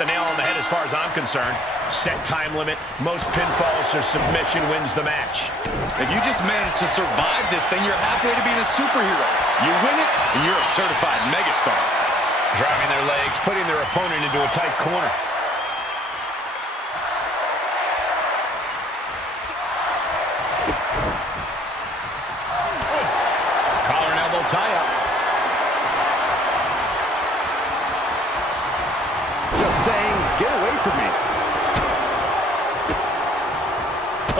the nail on the head as far as I'm concerned. Set time limit, most pinfalls or submission wins the match. If you just manage to survive this thing, you're halfway to being a superhero. You win it, and you're a certified megastar. Driving their legs, putting their opponent into a tight corner. Collar and elbow tie-up. Just saying, get away from me.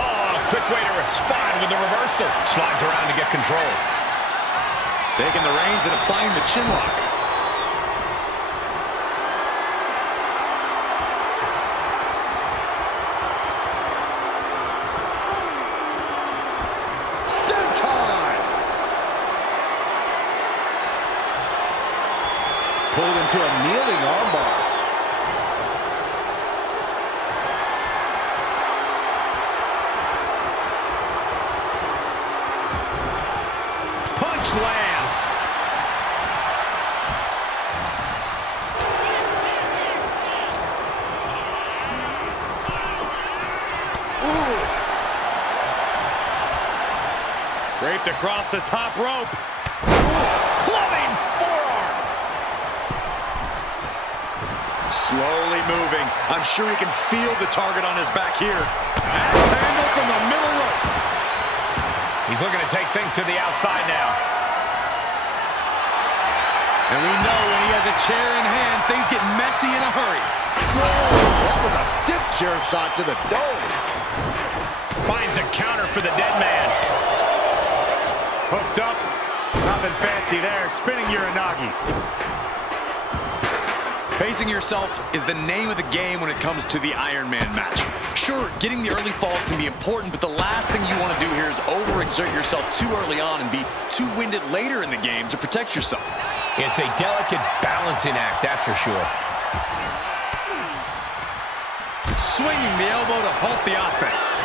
Oh, quick way to respond with the reversal. Slides around to get control. Taking the reins and applying the chin lock. Pulled into a kneeling armbar. Punch lands. Ooh. Draped across the top rope. Clubbing forearm. Slowly moving. I'm sure he can feel the target on his back here. Axe handle from the middle rope. He's looking to take things to the outside now. And we know when he has a chair in hand, things get messy in a hurry. Whoa, that was a stiff chair shot to the dome. Finds a counter for the dead man. Hooked up. Nothing fancy there. Spinning Uranagi. Pacing yourself is the name of the game when it comes to the Iron Man match. Sure, getting the early falls can be important, but the last thing you want to do here is overexert yourself too early on and be too winded later in the game to protect yourself. It's a delicate balancing act, that's for sure. Swinging the elbow to halt the offense.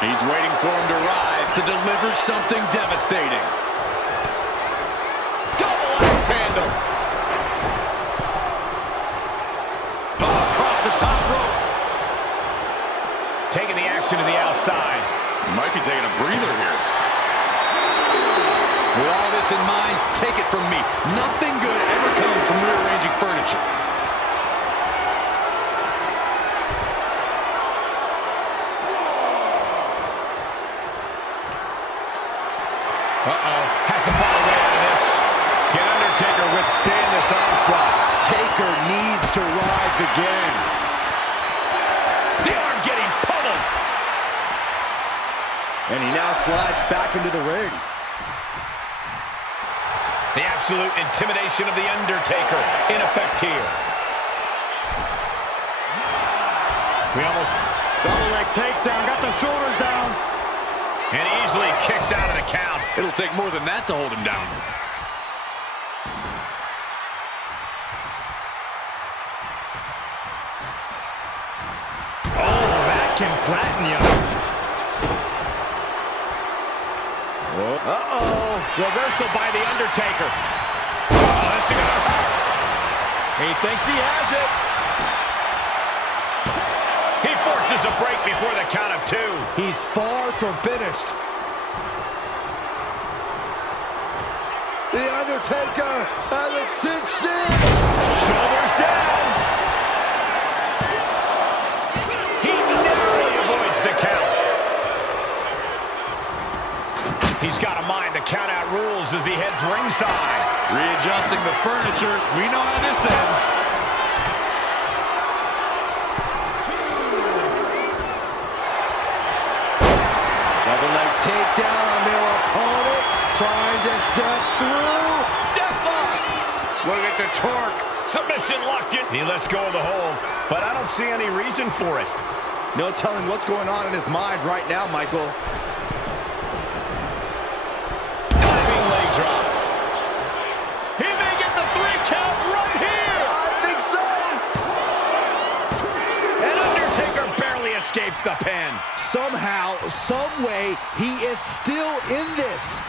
He's waiting for him to rise to deliver something devastating. Handle. Oh, across the top rope. Taking the action to the outside. Might be taking a breather here. With all this in mind, take it from me. Nothing good ever comes from rearranging furniture. Uh-oh. Has to find a way out of this. Can Undertaker withstand this onslaught? Taker needs to rise again. The arm getting pummeled. And he now slides back into the ring. The absolute intimidation of the Undertaker in effect here. We almost... Double leg takedown. Got the shoulders down. And easily kicks out of the count. It'll take more than that to hold him down. Can flatten you. Uh-oh. Reversal by the Undertaker. Oh, that's gonna hurt. He thinks he has it. He forces a break before the count of two. He's far from finished. The Undertaker has it cinched in. Shoulders down. He's got to mind the count-out rules as he heads ringside. Readjusting the furniture. We know how this ends. Double leg takedown on their opponent. Trying to step through. Deathlock. Look at the torque. Submission locked in. He lets go of the hold, but I don't see any reason for it. No telling what's going on in his mind right now, Michael. Drop. He may get the 3 count right here. I think so. And Undertaker barely escapes the pin. Somehow, some way, he is still in this.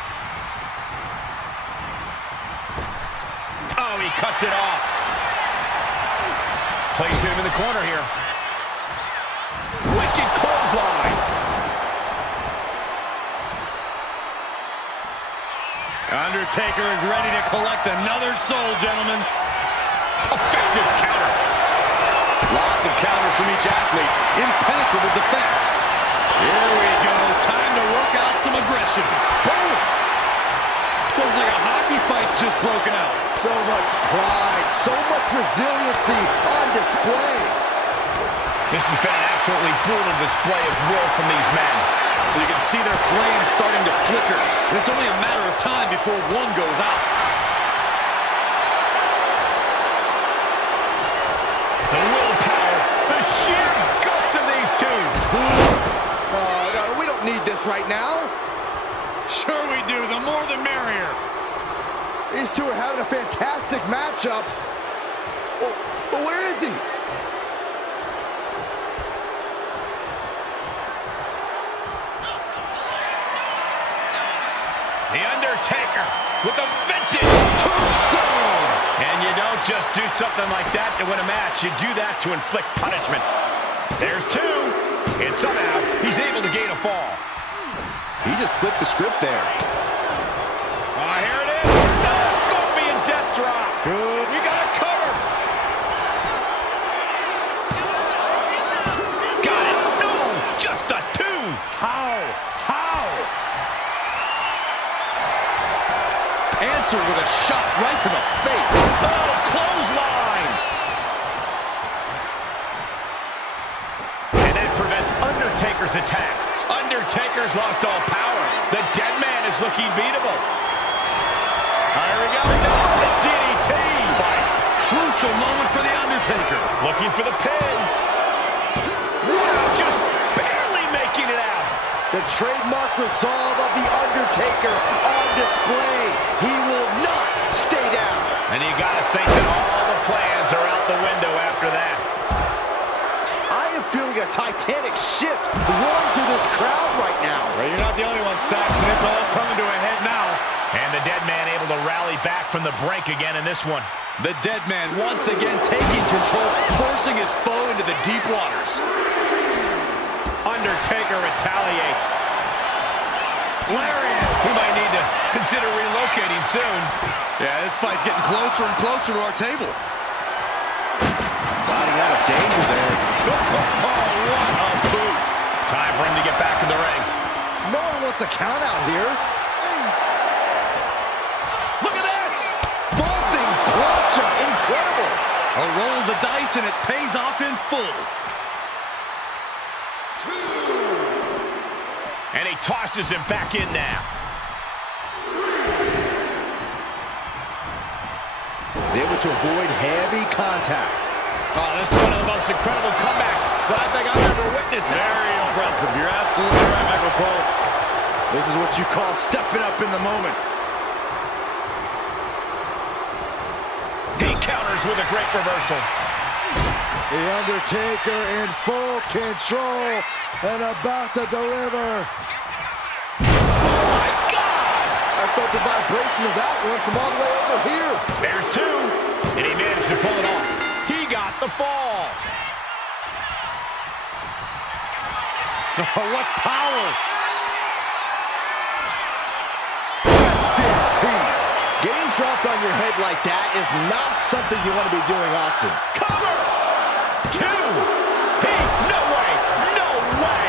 Oh, he cuts it off. Placing him in the corner here. Wicked clothesline. Undertaker is ready to collect another soul, gentlemen. Effective counter. Lots of counters from each athlete. Impenetrable defense. Here we go. Time to work out some aggression. Boom! Looks like a hockey fight's just broken out. So much pride, so much resiliency on display. This has been an absolutely brutal display of will from these men. You can see their flames starting to flicker. And it's only a matter of time before one goes out. The willpower, the sheer guts of these two. No, we don't need this right now. Sure we do. The more the merrier. These two are having a fantastic matchup. But where is he? The Undertaker with a vintage tombstone. And you don't just do something like that to win a match. You do that to inflict punishment. There's two. And somehow he's able to gain a fall. He just flipped the script there. Oh, here it is. The Scorpion Death Drop. Good. You got to cover. Got it. No, just a two. How? Answer with a shot right to the face. Oh, clothesline. And that prevents Undertaker's attack. Undertaker's lost all power. The dead man is looking beatable. Here we go. No, the DDT. Crucial moment for the Undertaker. Looking for the pin. Wow, just barely making it out. The trademark resolve of the Undertaker on display. He will not stay down. And you got to think that all the plans are out the window after that. I am feeling a titanic shift roaring through this crowd right now. Well, you're not the only one, Saxton. It's all coming to a head now. And the dead man able to rally back from the brink again in this one. The dead man once again taking control, forcing his foe into the deep waters. Undertaker retaliates. Lariat. He might need to consider relocating soon. Yeah, this fight's getting closer and closer to our table. Sliding out of danger there. Oh, what a boot. Time for him to get back in the ring. No one wants a count out here. Look at this. Vaulting plancha. Incredible. A roll of the dice and it pays off in full. And he tosses him back in now. He's able to avoid heavy contact. Oh, this is one of the most incredible comebacks that I think I've ever witnessed. Very impressive. You're absolutely right, Michael Cole. This is what you call stepping up in the moment. He counters with a great reversal. The Undertaker in full control and about to deliver. Oh, my God! I felt the vibration of that one from all the way over here. There's two, and he managed to pull it off. He got the fall. Oh, what power! Rest in peace. Getting dropped on your head like that is not something you want to be doing often. Cover! Two! No way! No way!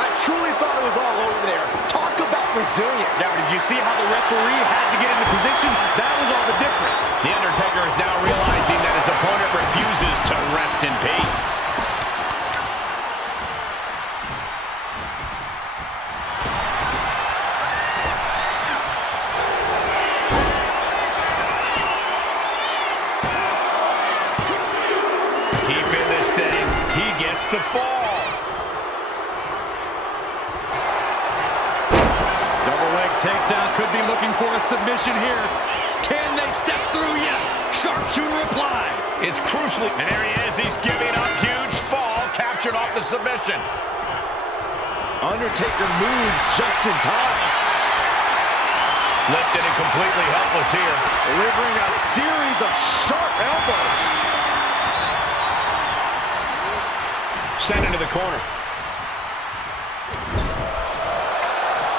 I truly thought it was all over there. Talk about resilience. Now, did you see how the referee had to get into position? That was all the difference. The Undertaker is now realizing that his opponent refuses to rest in peace. Keeping this thing, he gets the fall. Double leg takedown, could be looking for a submission here. Can they step through? Yes. Sharpshooter applied. It's crucially, and there he is. He's giving up. Huge fall, captured off the submission. Undertaker moves just in time. Lifted and completely helpless here. Delivering a series of sharp elbows. sent into the corner.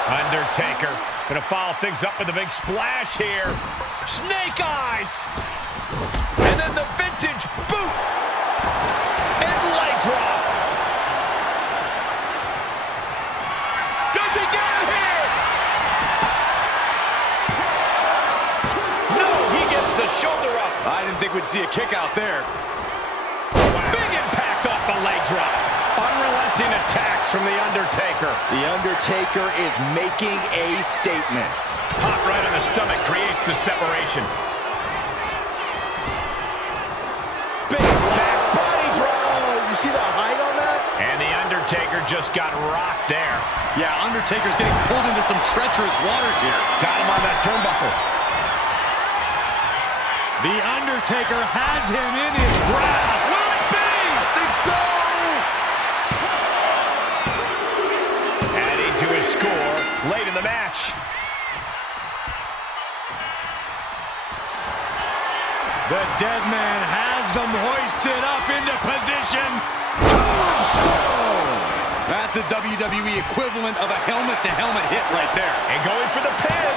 Undertaker gonna follow things up with a big splash here. Snake eyes! And then the vintage boot! And leg drop! Does he get it here? No, he gets the shoulder up. I didn't think we'd see a kick out there. Wow. Big impact off the leg drop. Unrelenting attacks from The Undertaker. The Undertaker is making a statement. Pop right on the stomach creates the separation. Big back body drop. Oh, you see the height on that? And The Undertaker just got rocked there. Yeah, Undertaker's getting pulled into some treacherous waters here. Got him on that turnbuckle. The Undertaker has him in his grasp. Will it be? I think so. Adding to his score late in the match. The dead man has them hoisted up into position. Tombstone. That's the WWE equivalent of a helmet-to-helmet hit right there. And going for the pin.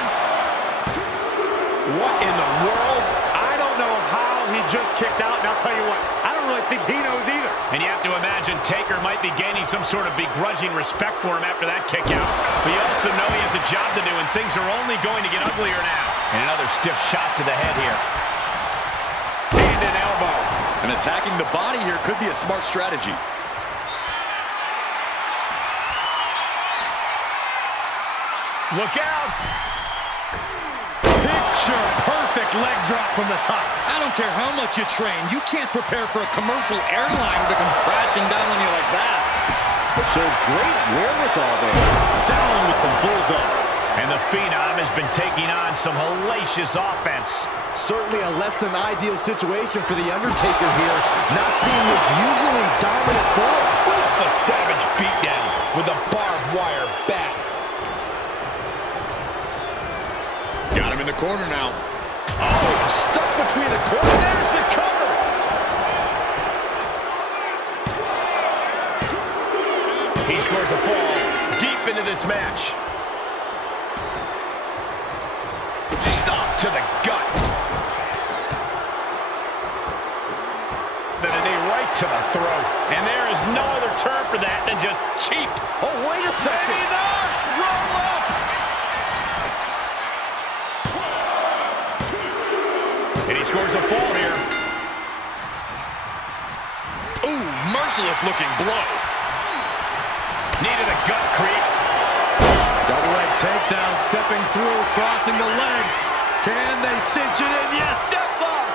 What in the world? I don't know how he just kicked out, and I'll tell you what, I don't really think he knows either. And you have to imagine Taker might be gaining some sort of begrudging respect for him after that kick out. But you also know he has a job to do, and things are only going to get uglier now. And another stiff shot to the head here. And an elbow. And attacking the body here could be a smart strategy. Look out! Picture perfect leg drop from the top. I don't care how much you train, you can't prepare for a commercial airliner to come crashing down on you like that. It shows great wherewithal there. Down with the bulldog. And the Phenom has been taking on some hellacious offense. Certainly a less than ideal situation for The Undertaker here. Not seeing his usually dominant form. Oof, a savage beatdown with a barbed wire bat. Got him in the corner now. Oh, stuck between the corner. There's the cover. He scores a fall deep into this match. Stomp to the gut. Then a knee right to the throat. And there is no other term for that than just cheap. Oh, wait a second. Maybe not. Roll up. And he scores a fall here. Ooh, merciless looking blow. Knee to the gut creep. Double leg takedown, stepping through, crossing the legs. Can they cinch it in? Yes, deathlock.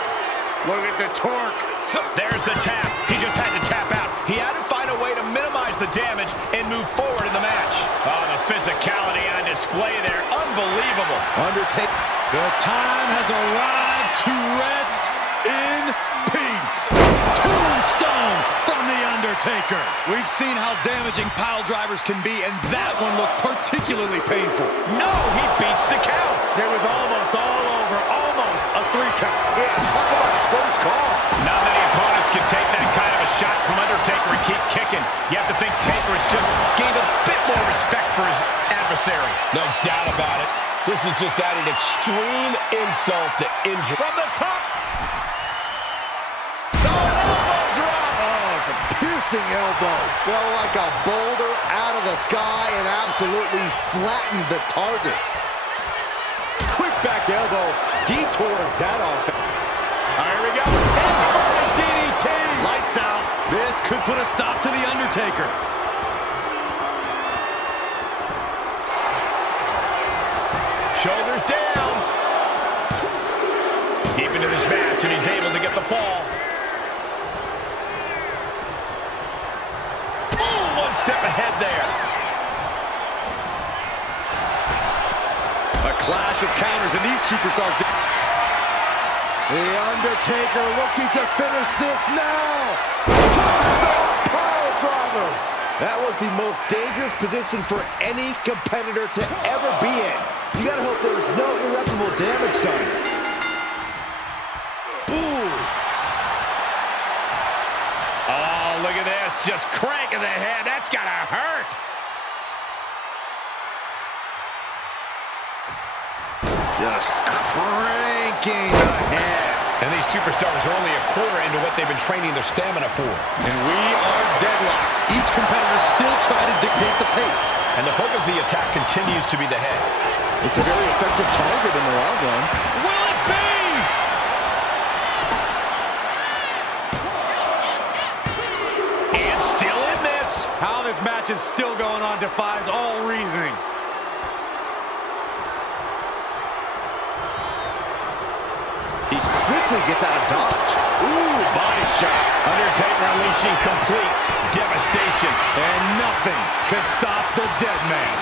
Look at the torque. So there's the tap. He just had to tap out. He had to find a way to minimize the damage and move forward in the match. Oh, the physicality on display there. Unbelievable. Undertaker. The time has arrived to rest in peace. Tombstone from The Undertaker. We've seen how damaging pile drivers can be, and that one looked particularly painful. No, he beats the count. It was almost all over, almost a 3 count. Yeah, talk about a close call. Not many opponents can take that kind of a shot from Undertaker and keep kicking. You have to think Taker has just gained a bit more respect for his adversary. No doubt about it. This is just adding extreme insult to injury. From the top. Oh, it's a piercing elbow. Fell like a boulder out of the sky and absolutely flattened the target. Quick back elbow detours that offense. Here we go. Inverted DDT. Lights out. This could put a stop to The Undertaker. Shoulders down. Deep into this match, and he's able to get the fall. Oh, one step ahead there. A clash of counters, and these superstars... The Undertaker looking to finish this now. Tombstone piledriver. That was the most dangerous position for any competitor to ever be in. You gotta hope there's no irreparable damage done. Ooh. Oh, look at this. just cranking the head. That's gotta hurt. Just cranking the head. And these superstars are only a quarter into what they've been training their stamina for. And we are deadlocked. Each competitor still trying to dictate the pace. And the focus of the attack continues to be the head. It's a very effective target in the long run. Will it be? And still in this. How this match is still going on defies all reasoning. He quickly gets out of dodge. Ooh, body shot. Undertaker unleashing complete devastation. And nothing can stop the dead man.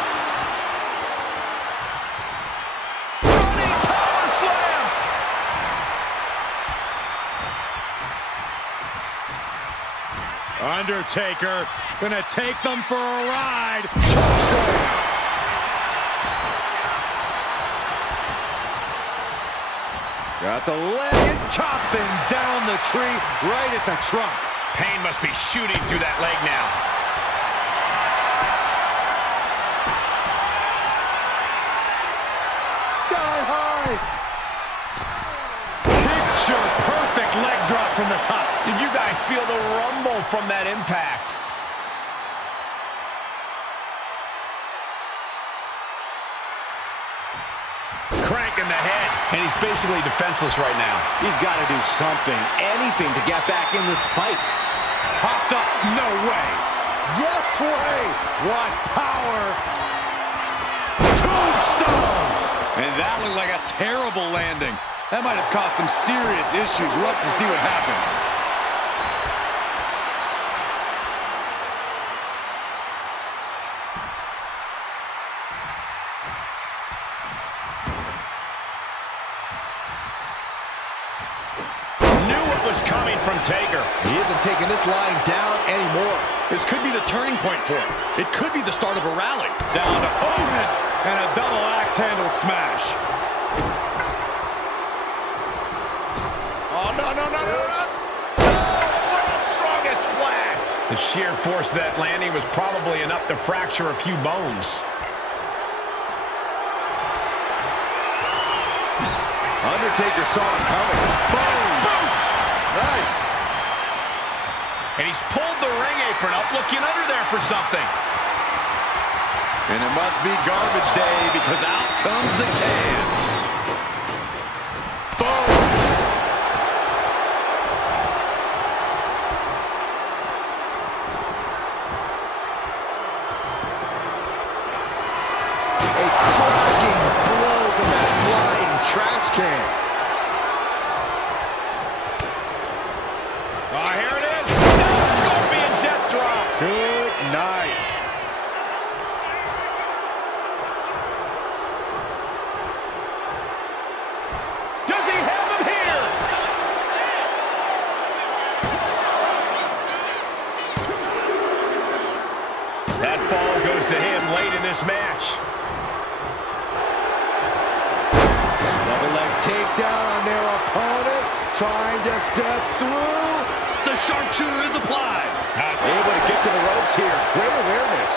Running power slam. Undertaker gonna take them for a ride. Got the leg and chopping down the tree right at the trunk. Pain must be shooting through that leg now. Sky high. Picture perfect leg drop from the top. Did you guys feel the rumble from that impact? Cranking the head. And he's basically defenseless right now. He's got to do something, anything to get back in this fight. Popped up, no way. Yes way. What power. Tombstone. And that looked like a terrible landing. That might have caused some serious issues. We'll have to see what happens. Coming from Taker. He isn't taking this lying down anymore. This could be the turning point for him. It could be the start of a rally. Down to open and a double axe handle smash. Oh, no. World's strongest splash. The sheer force of that landing was probably enough to fracture a few bones. Undertaker saw it coming. Boom. Nice. And he's pulled the ring apron up, looking under there for something. And it must be garbage day because out comes the can. Boom. A cracking blow from that flying trash can. Here it is. Scorpion death drop. Good night. Does he have him here? That fall goes to him late in this match. Double leg takedown on their opponent. Trying to step through. The sharpshooter is applied. Able to get to the ropes here. Great awareness.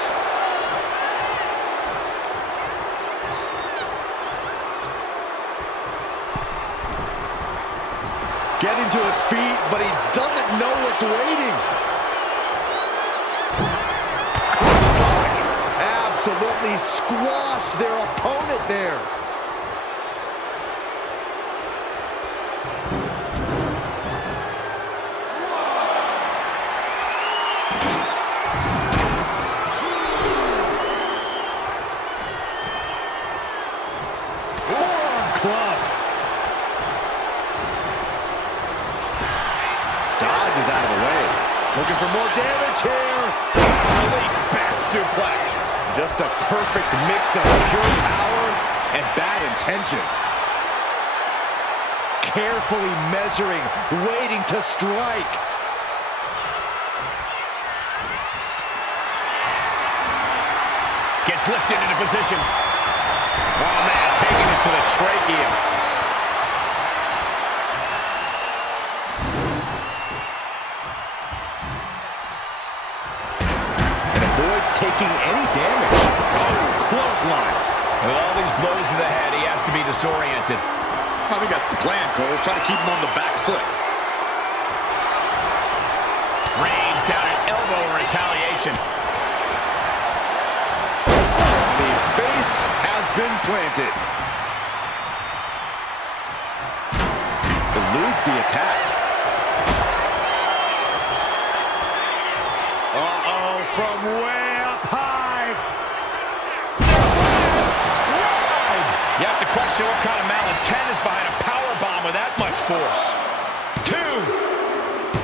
Getting to his feet, but he doesn't know what's waiting. Absolutely squashed their opponent there. Club. Dodge is out of the way. Looking for more damage here. Release back suplex. Just a perfect mix of pure power and bad intentions. Carefully measuring, waiting to strike. Gets lifted into position. Oh, man, taking it to the trachea. clothesline. With all these blows to the head, he has to be disoriented. I think that's the plan, Cole. Try to keep him on the back foot. Reigns down an elbow in retaliation. The face has been planted. Eludes the attack. Uh-oh, from way up high. You have to question what kind of malintent is behind a powerbomb with that much force. 2.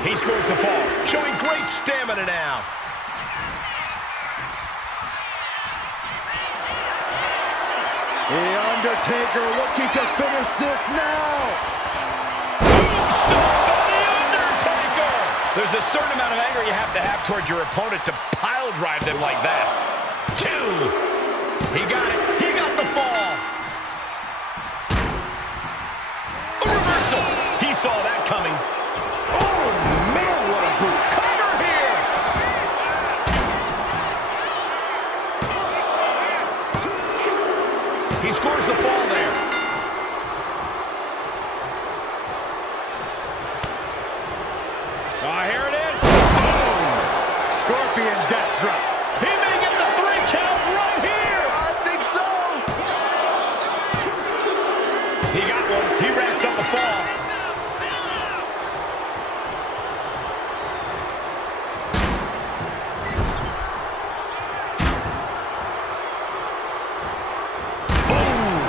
He scores the fall, showing great stamina now. The Undertaker looking to finish this now. Tombstone by the Undertaker! There's a certain amount of anger you have to have towards your opponent to pile drive them like that. 2. He got it. He got the fall. A reversal. He saw that coming. Oh, man, what a boot. Cover here. He scores the fall there. Here it is. Boom. Scorpion death drop. He may get the 3 count right here. I think so. He got one. He racks up the fall.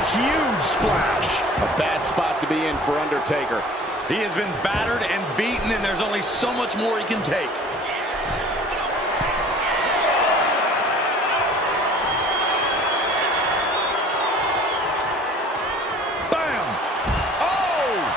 Huge splash. A bad spot to be in for Undertaker. He has been battered and beaten, and there's only so much more he can take. Bam. Oh!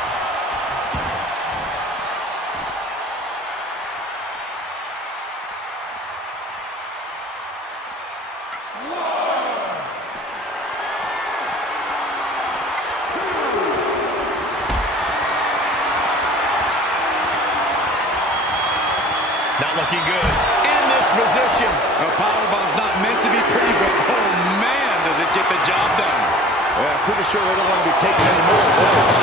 Not looking good in this position. A powerbomb's not meant to be pretty, but oh man, does it get the job done. Yeah, I'm pretty sure they don't want to be taking any more of those.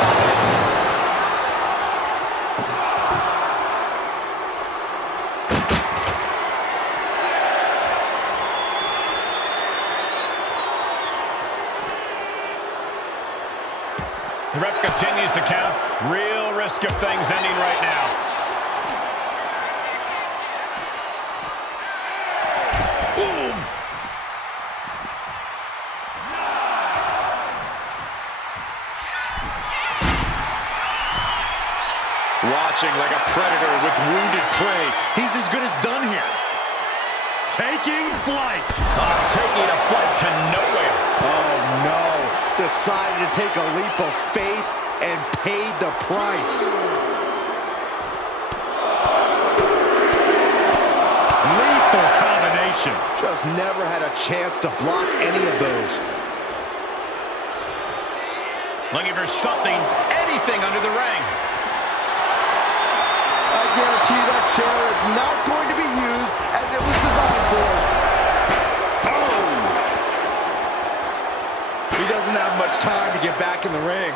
The ref continues to count. Real risk of things ending right now. Watching like a predator with wounded prey. He's as good as done here. Taking flight. Taking a flight to nowhere. Oh, no. Decided to take a leap of faith and paid the price. Lethal combination. Just never had a chance to block any of those. Looking for something, anything under the ring. I guarantee that chair is not going to be used as it was designed for. Boom! He doesn't have much time to get back in the ring.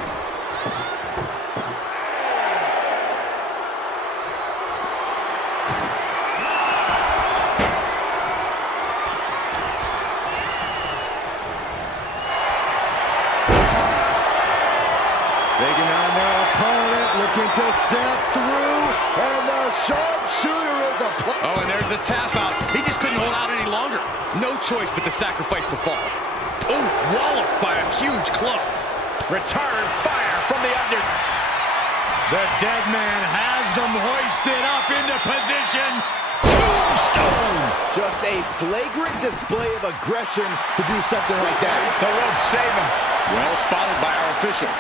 Taking on their opponent, looking to step through, and the sharpshooter is a play. Oh, and there's the tap out. He just couldn't hold out any longer. No choice but to sacrifice the fall. Oh, walloped by a huge club. Return fire from the under. The dead man has them hoisted up into position. Tombstone. Just a flagrant display of aggression to do something like that. The ropes save him. Well spotted by our official.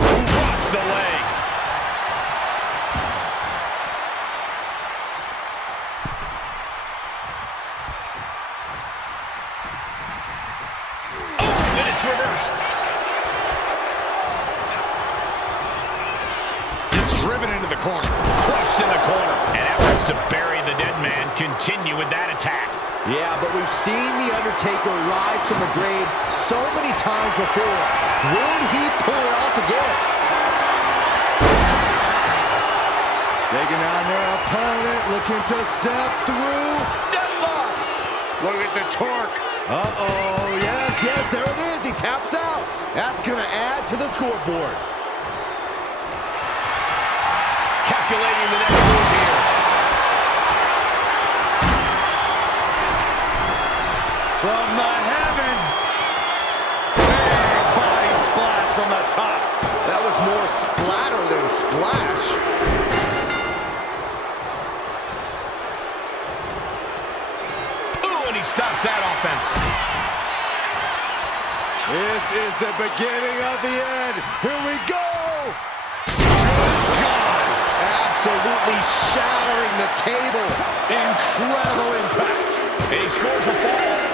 Drops the leg. Oh, and it's reversed. Gets driven into the corner. Crushed in the corner. And efforts to bury the dead man continue with that attack. Yeah, but we've seen The Undertaker rise from the grave so many times before. Will he pull it off again? Taking on their opponent, looking to step through. Deadlock! Look at the torque. Uh-oh, yes, there it is. He taps out. That's going to add to the scoreboard. Calculating the next move here. From the heavens. Big body splash from the top. That was more splatter than splash. Ooh, and he stops that offense. This is the beginning of the end. Here we go. God. Absolutely shattering the table. Incredible impact. And he scores a fall.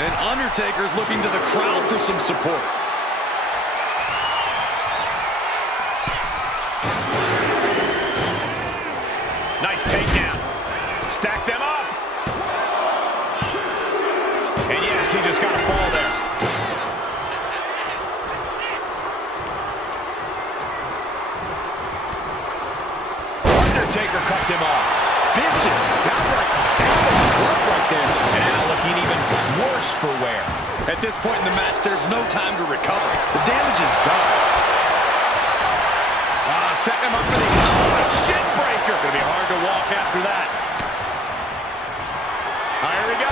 And Undertaker's looking to the crowd for some support. Nice takedown. Stack them up. And yes, he just got a fall there. Undertaker cuts him off. Vicious, downright savage club right there. And now looking even worse for wear. At this point in the match, there's no time to recover. The damage is done. Setting him up for the shin breaker. Gonna be hard to walk after that. Here we go.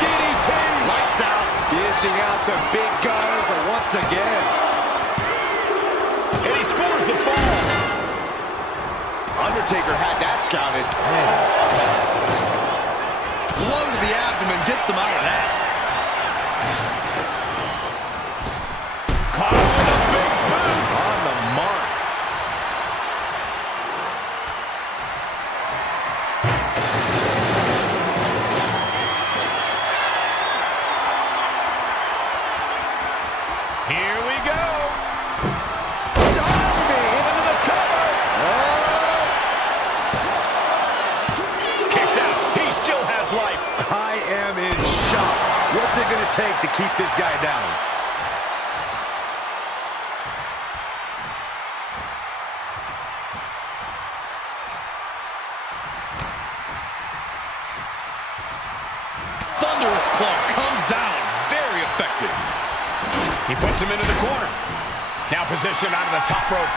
DDT. Lights out. Dishing out the big guns once again. And he scores the fall. Undertaker had that scouted. Blow to the abdomen gets them out of that. Caught him with a big boot. On the mark. Here we go. Diving into the cover. Oh. Kicks out. He still has life. I am in shock. What's it going to take to keep this guy down? Thunderous club comes down. Very effective. He puts him into the corner. Now positioned out of the top rope.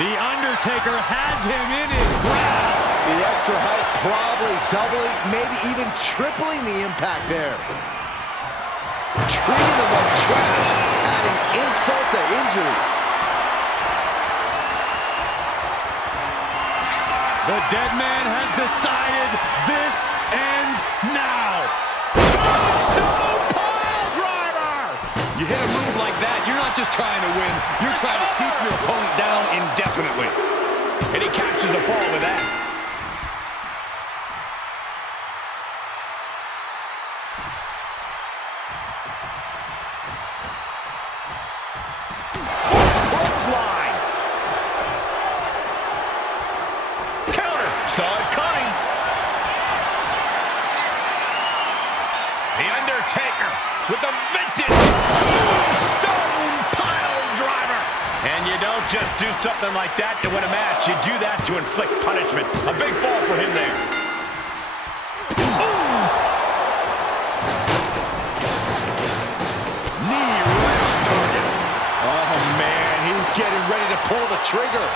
The Undertaker has him in his grasp. The extra height probably doubling, maybe even tripling the impact there. Treating them like trash, adding insult to injury. The dead man has decided this ends now. Tombstone pile driver. You hit a move like that, you're not just trying to win, you're trying to keep your opponent down indefinitely. And he catches the fall with that. Clothesline. Counter. Saw it coming. The Undertaker with the vintage tombstone pile driver. And you don't just do something like that to win a match. You do that to inflict punishment. A big fall for him there. Knee right on target. Oh, man, he's getting ready to pull the trigger.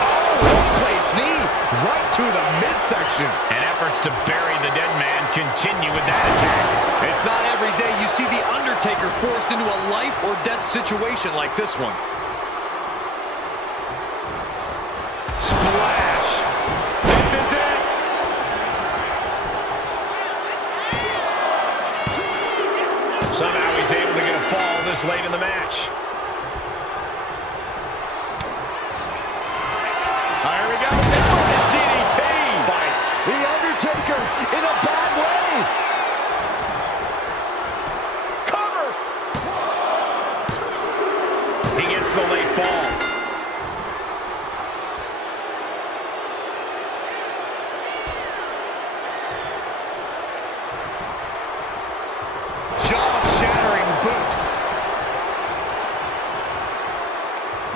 Oh, one-place knee right to the midsection. And efforts to bury the dead man continue with that attack. It's not every day you see The Undertaker forced into a life-or-death situation like this one. Splash. This is it. in the match. Here we go. DDT. The Undertaker in a bad way. Cover. He gets the late fall. Jaw-shattering boot.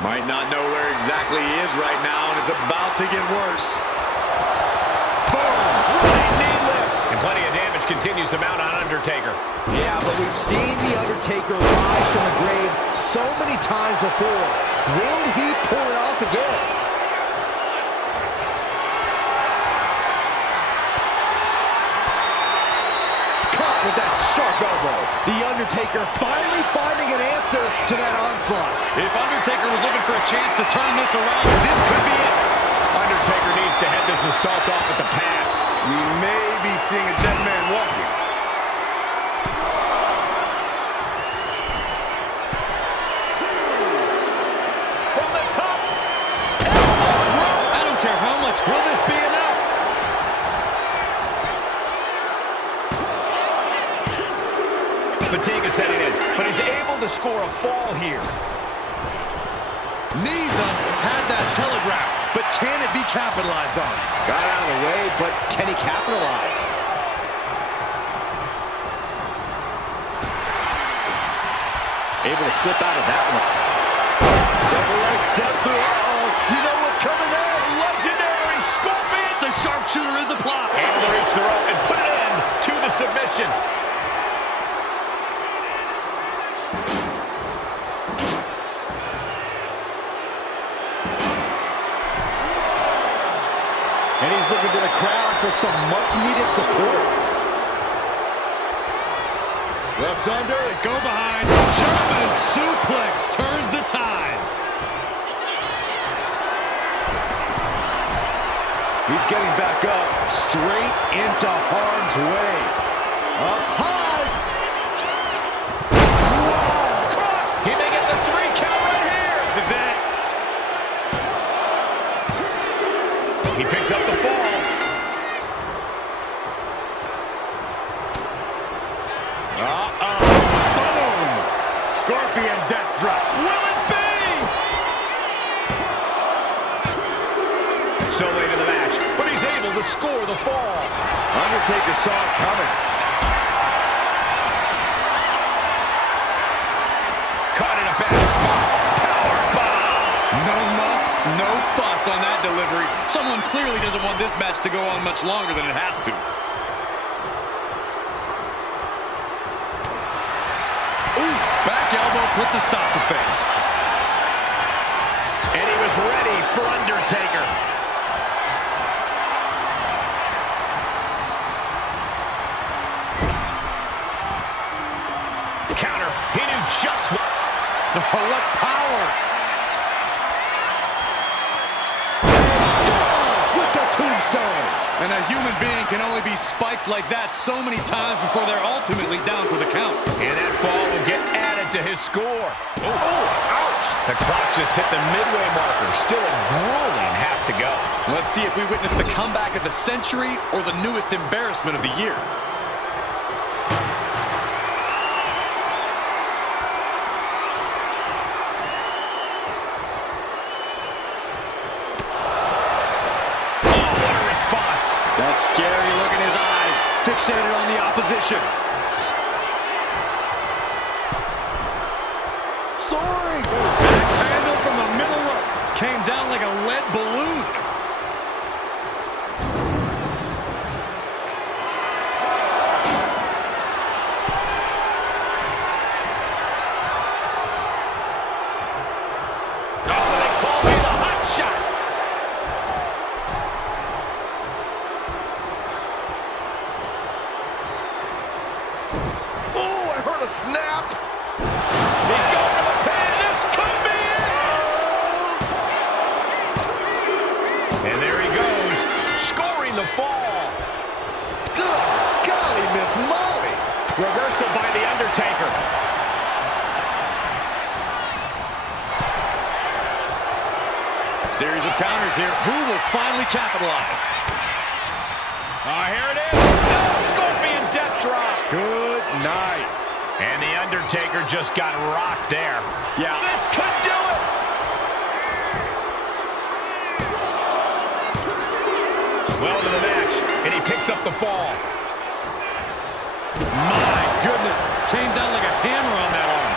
Might not know where exactly he is right now, and it's about to get worse. Running knee lift. And plenty of damage continues to mount on Undertaker. Yeah, but we've seen the Undertaker rise from the grave so many times before. Will he pull it off again? Caught with that sharp elbow. The Undertaker finally finding an answer to that onslaught. If Undertaker was looking for a chance to turn this around, this could be it. Undertaker needs to head this assault off at the pass. We may be seeing a dead man walking. From the top. Elbow drop. I don't care how much. Will this be enough? Fatigue is setting in, but he's able to score a fall here. Knees up, had that telegraph, but can it be capitalized on? Got out of the way, but can he capitalize? Able to slip out of that one. Double leg step through. Uh-oh. You know what's coming next. Legendary Scorpion. The sharpshooter is applied. Able to reach the rope and put an end to the submission. And he's looking to the crowd for some much-needed support. Looks under. Let's go behind. German suplex turns the tides. He's getting back up, straight into harm's way. Up high. Whoa, cross. He may get the 3 count right here. This is it. He picks up the fall. Boom! Scorpion death drop. Will it be? So late in the match, but he's able to score the fall. Undertaker saw it coming. Caught in a bad spot. Powerbomb. No muss, no fuss on that delivery. Someone clearly doesn't want this match to go on much longer than it has to. Ooh, back elbow puts a stop to things. And he was ready for Undertaker. Counter. He knew just what. Oh, what power! With the tombstone! And a human being can only be spiked like that so many times before they're ultimately down for the count. And that fall will get added to his score. Oh, ouch! The clock just hit the midway marker. Still a grueling half to go. Let's see if we witness the comeback of the century or the newest embarrassment of the year. That scary look in his eyes, fixated on the opposition. Soaring! Axe handle from the middle rope. Came down like a lead balloon. That's what they call me, the hot shot. Oh, I heard a snap! He's going for the pin. This could be it. And there he goes, scoring the fall. Good golly, Miss Molly! Reversal by The Undertaker. Series of counters here. Who will finally capitalize? Oh, here it is. Oh, Scorpion death drop. Good night. And the Undertaker just got rocked there. Yeah. This could do it. Well to the match, and he picks up the fall. My goodness. Came down like a hammer on that arm.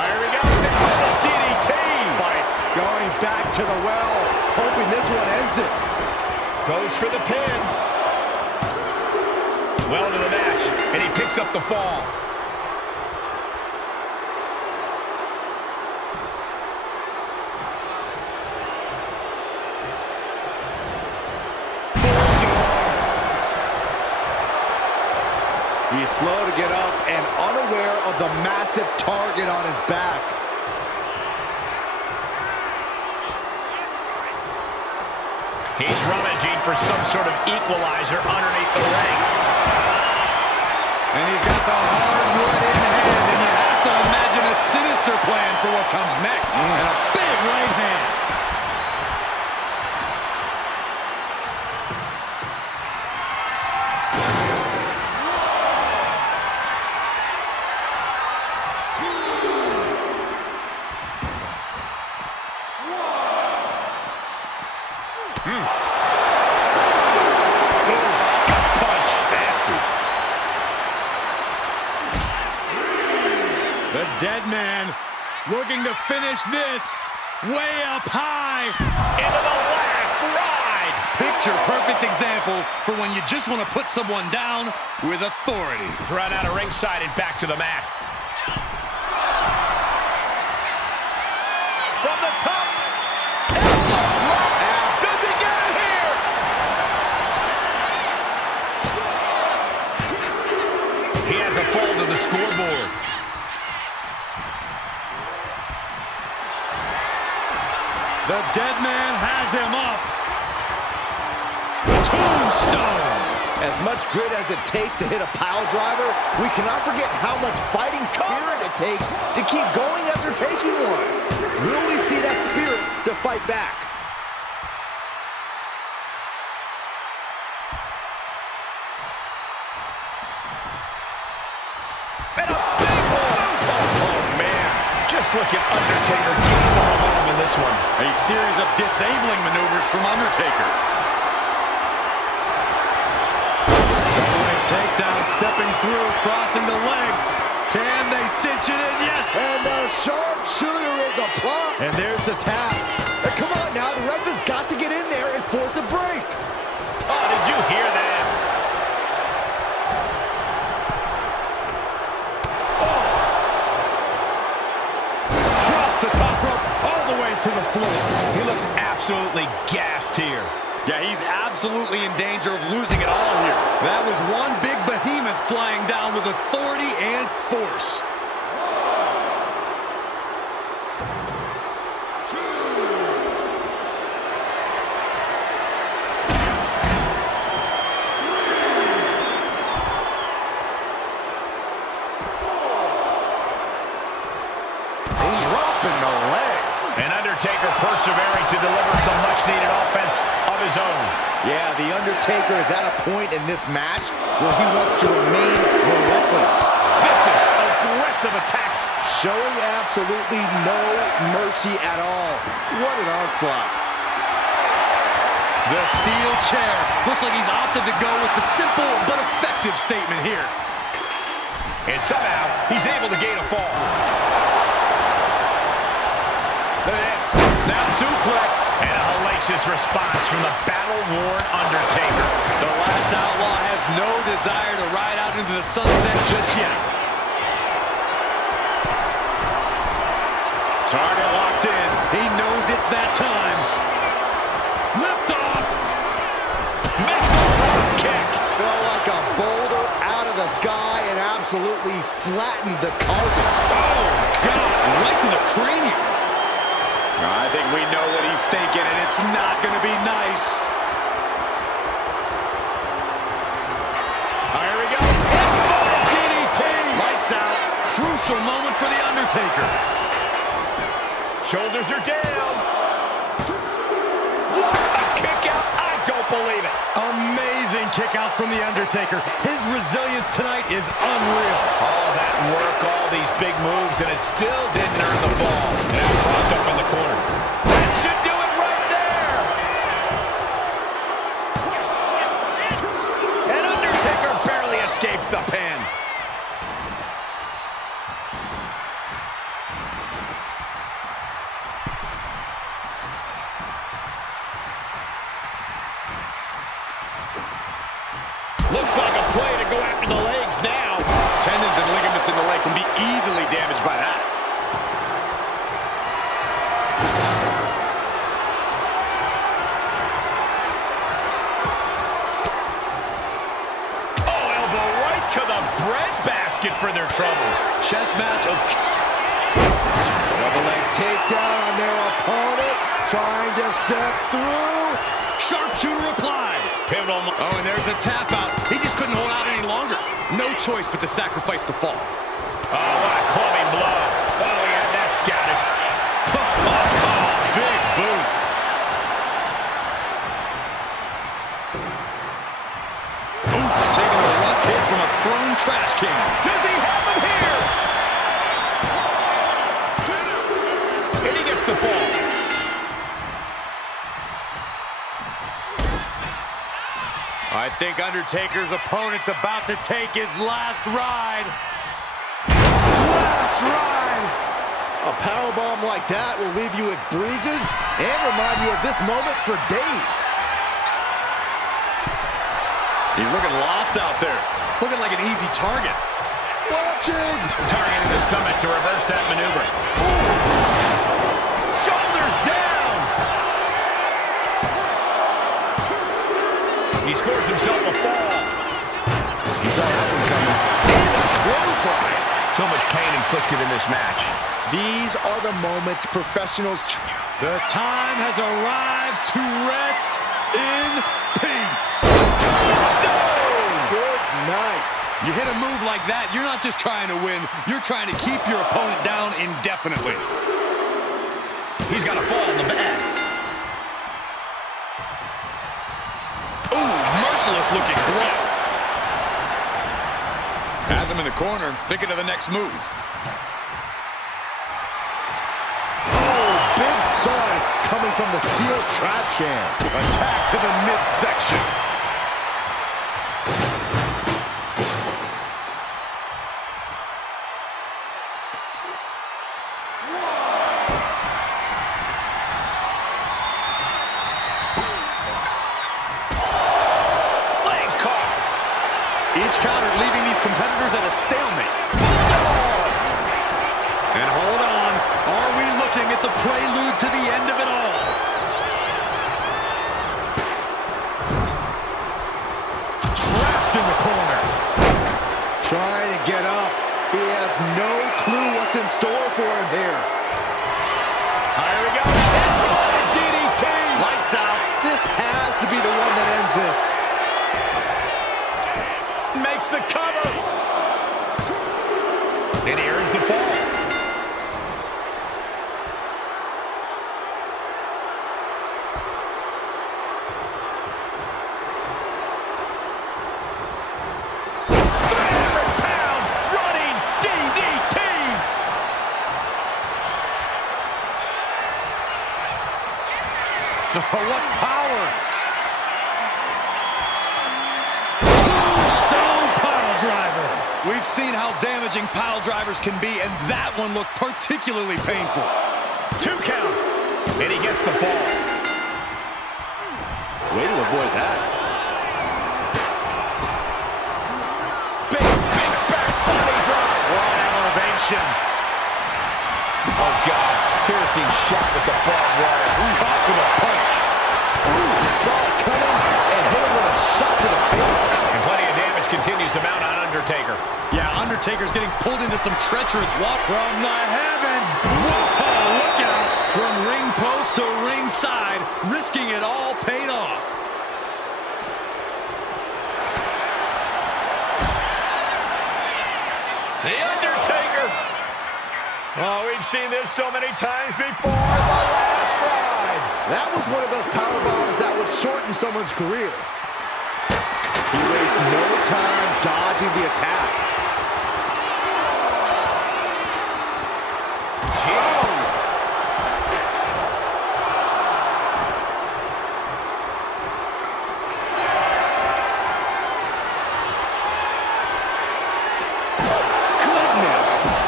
Here we go. DDT. Going back to the well, hoping this one ends it. Goes for the pin. Well to the match, and he picks up the fall. He's slow to get up and unaware of the massive target on his back. He's rummaging for some sort of equalizer underneath the ring. And he's got the hardwood in hand, and you have to imagine a sinister plan for what comes next. And a big right hand. The dead man looking to finish this way up high. Into the last ride. Picture perfect example for when you just want to put someone down with authority. Run out of ringside and back to the mat. From the top. Elbow drop. Does he get it here? He has a fall to the scoreboard. The dead man has him up. Tombstone. As much grit as it takes to hit a pile driver, we cannot forget how much fighting spirit it takes to keep going after taking one. Will we see that spirit to fight back? And a big one. Oh, man. Just look at Undertaker gaining the momentum in this one. A series of disabling maneuvers from Undertaker. Double-leg takedown, stepping through, crossing the legs. Can they cinch it in? Yes. And the sharpshooter is applied. And there's the tap. And come on now, the ref has got to get in there and force a break. Oh, did you hear that? Across the top rope, all the way to the floor. He looks absolutely gassed here. Yeah, he's absolutely in danger of losing it all here. That was one big behemoth flying down with authority and force. Dropping the leg. And Undertaker persevering to deliver some much-needed offense of his own. Yeah, the Undertaker is at a point in this match where he wants to remain relentless. Vicious, aggressive attacks. Showing absolutely no mercy at all. What an onslaught. The steel chair. Looks like he's opted to go with the simple but effective statement here. And somehow, he's able to gain a fall. Look at this. Snap suplex. And a hellacious response from the battle-worn Undertaker. The last outlaw has no desire to ride out into the sunset just yet. Target locked in. He knows it's that time. Lift off. Missile drop kick. Fell like a boulder out of the sky and absolutely flattened the target. Oh, God. Right to the cranium. I think we know what he's thinking, and it's not going to be nice. Here we go. DDT. crucial moment for The Undertaker. Shoulders are down. What a kick out. I don't believe it. Amazing kick out from The Undertaker. His resilience tonight is unreal. All that work, all these big moves, and it still didn't earn the fall. Now propped up in the corner. That should do it right there. And Undertaker barely escapes the pin. Looks like a play to go after the legs now. Tendons and ligaments in the leg can be easily damaged by that. Oh, elbow right to the breadbasket for their troubles. Chess match of... Double leg takedown on their opponent. Trying to step through. Sharpshooter applied. Pivotal. Oh, and there's the tap out. He just couldn't hold out any longer. No choice but to sacrifice the fall. Oh, what a clubbing blow. Oh, yeah, that's scouted. Big boot. Oops, taking a rough hit from a thrown trash can. Does he have him here? And he gets the fall. I think Undertaker's opponent's about to take his last ride. Last ride! A powerbomb like that will leave you with bruises and remind you of this moment for days. He's looking lost out there. Looking like an easy target. Watching. Targeting the stomach to reverse that maneuver. Shoulders down. He scores himself a fall. He saw that one coming. And a clothesline. So much pain inflicted in this match. These are the moments professionals... The time has arrived to rest in peace. Good night. You hit a move like that, you're not just trying to win, you're trying to keep your opponent down indefinitely. He's got a fall in the bag. Ooh, merciless looking blow. Has him in the corner, thinking of the next move. Oh, big thud coming from the steel trash can. Attack to the midsection. Legs caught. Each counter leaving these competitors at a stalemate. And hold on, are we looking at the prelude to the end of it all? Trapped in the corner. Trying to get up. He has no clue what's in store for him here. Here we go. Inside DDT. Lights out. This has to be the one that ends this. Makes the cover. And he earns the fall. What power! Tombstone pile driver! We've seen how damaging pile drivers can be, and that one looked particularly painful. 2 count. And he gets the fall. Way to avoid that. Big back body drop. Raw elevation. Oh, God. Piercing shot with the barbed wire. Caught with a punch. Ooh, saw it coming and hit him with a shot to the face. And plenty of damage continues to mount on Undertaker. Yeah, Undertaker's getting pulled into some treacherous walk from the heavens. Whoa, look out. From ring post to ringside, risking it all paid off. The Undertaker Oh, we've seen this so many times before. The last ride. That was one of those power bombs that would shorten someone's career. He wastes no time dodging the attack.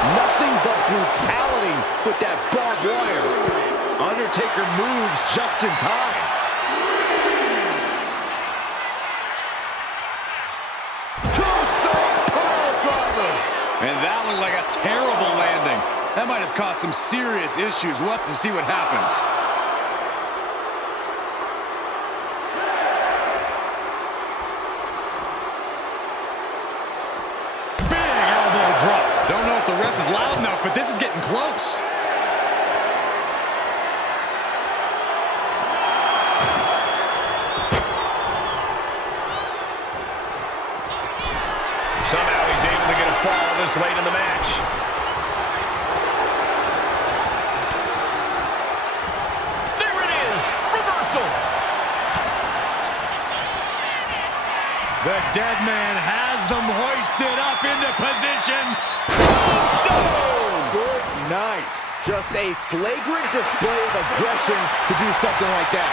Nothing but brutality with that barbed wire. Undertaker moves just in time. Two-star powerbomb. And that looked like a terrible landing. That might have caused some serious issues. We'll have to see what happens. Don't know if the ref is loud enough, but this is getting close. Somehow he's able to get a fall this late in the match. There it is! Reversal! The dead man has them hoisted up into position. Tombstone! Good night. Just a flagrant display of aggression to do something like that.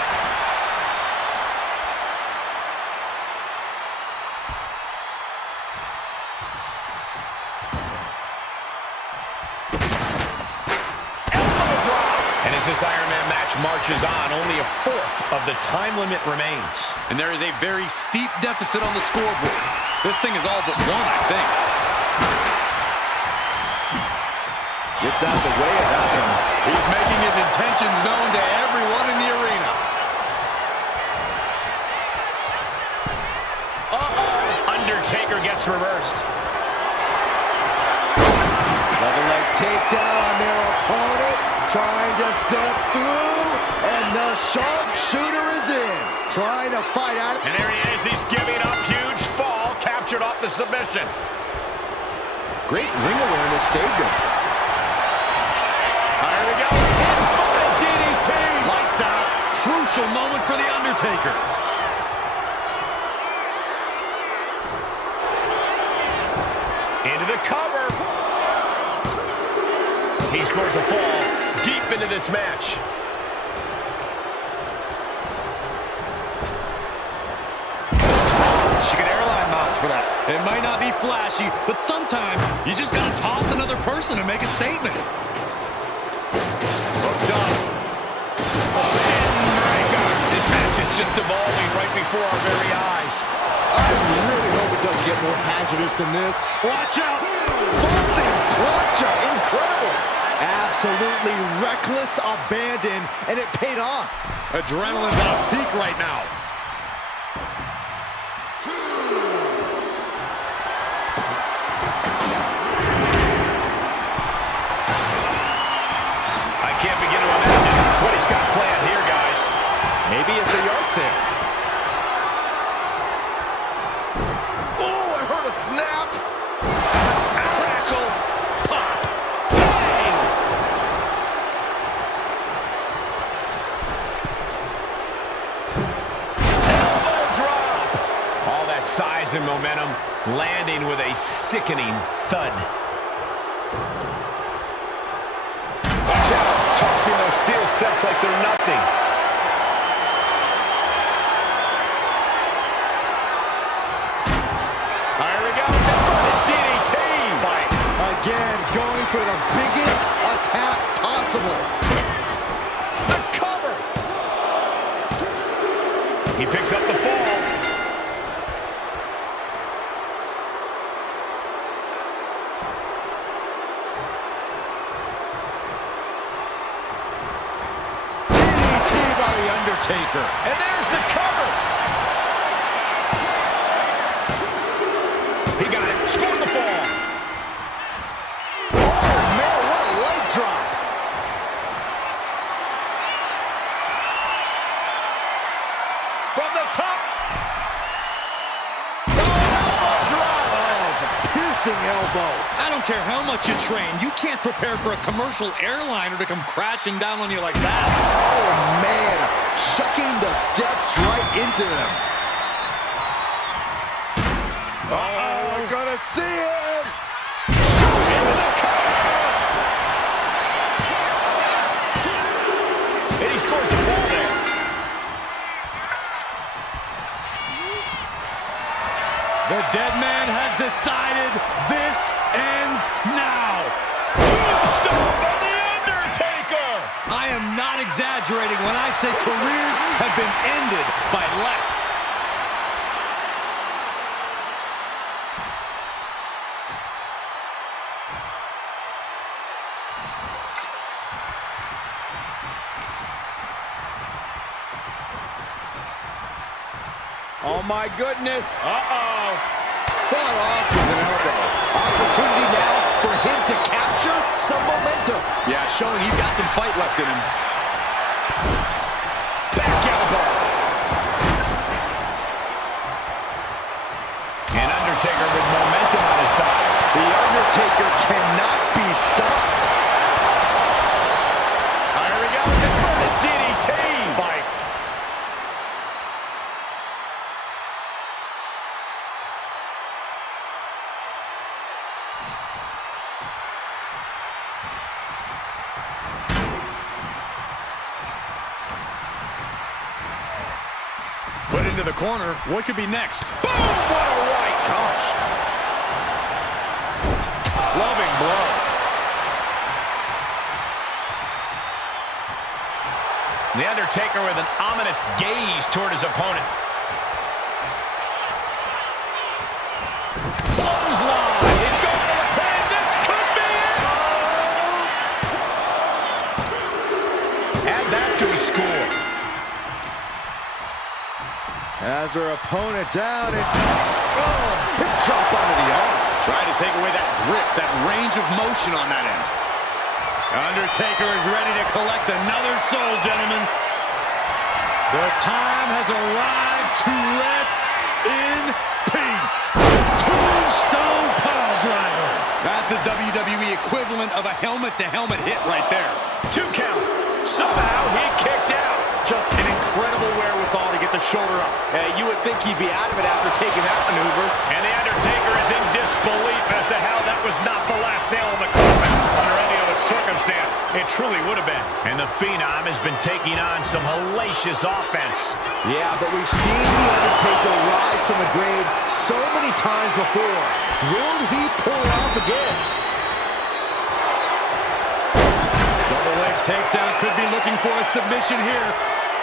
Elbow drop! And as this Iron Man match marches on, only a fourth of the time limit remains. And there is a very steep deficit on the scoreboard. This thing is all but won, I think. Gets out the way of that one. He's making his intentions known to everyone in the arena. Uh-oh! Undertaker gets reversed. Double leg takedown on their opponent. Trying to step through. And the sharpshooter is in. Trying to fight out. And there he is. He's giving up. Huge fall. Captured off the submission. Great ring awareness saved him. Here we go. Inverted DDT. Lights out. Crucial moment for The Undertaker. Into the cover. He scores a fall deep into this match. She could airline miles for that. It might not be flashy, but sometimes you just gotta toss another person to make a statement. Hooked up. Shinbreaker. This match is just evolving right before our very eyes. I really hope it doesn't get more hazardous than this. Watch out! Vaulting plancha. Incredible. Absolutely reckless abandon, and it paid off. Adrenaline's at a peak right now. I can't begin to imagine what he's got planned here, guys. Maybe it's a yard sale. Oh, I heard a snap. Crackle. Pop. Bang. Elbow drop. All that size and momentum landing with a sickening thud. Watch out. Tossing those steel steps like they're nothing. Here we go. It's DDT. Again, going for the biggest attack possible. The cover. He picks up the fall. DDT by The Undertaker. And there's the cover. He got it. Scored the fall. Oh, man, what a leg drop. From the top. Oh, elbow drop. Oh, it's a piercing collapsing elbow. I don't care how much you train. You can't prepare for a commercial airliner to come crashing down on you like that. Oh, man. Chucking the steps right into him. Uh-oh, we're gonna see it. Into the cover. And he scores the ball there. The dead man has decided this ends now. Tombstone by the Undertaker. I am not exaggerating when I say careers have been ended by less. Oh, my goodness. Uh-oh. Fought off with an elbow. Opportunity now for him to capture some momentum. Yeah, showing he's got some fight left in him. Back elbow. And Undertaker with momentum on his side. The Undertaker cannot be stopped. Here we go. Converted DDT. Spiked. Put into the corner. What could be next? Boom! What a right. Gosh. Loving blow. The Undertaker with an ominous gaze toward his opponent. Clothesline. He's going to the pin. This could be it. Add that to his score. Has her opponent down and hip drop onto the arm. Trying to take away that grip, that range of motion on that end. Undertaker is ready to collect another soul, gentlemen. The time has arrived to rest in peace. Tombstone piledriver. That's the WWE equivalent of a helmet-to-helmet hit right there. 2 count. Somehow he kicked out. Just an incredible wherewithal to get the shoulder up. You would think he'd be out of it after taking that maneuver. And the Undertaker is in disbelief as to how that was not the last nail in the coffin. Under any other circumstance, it truly would have been. And the Phenom has been taking on some hellacious offense. Yeah, but we've seen the Undertaker rise from the grave so many times before. Will he pull it off again? Double leg takedown, could be looking for a submission here.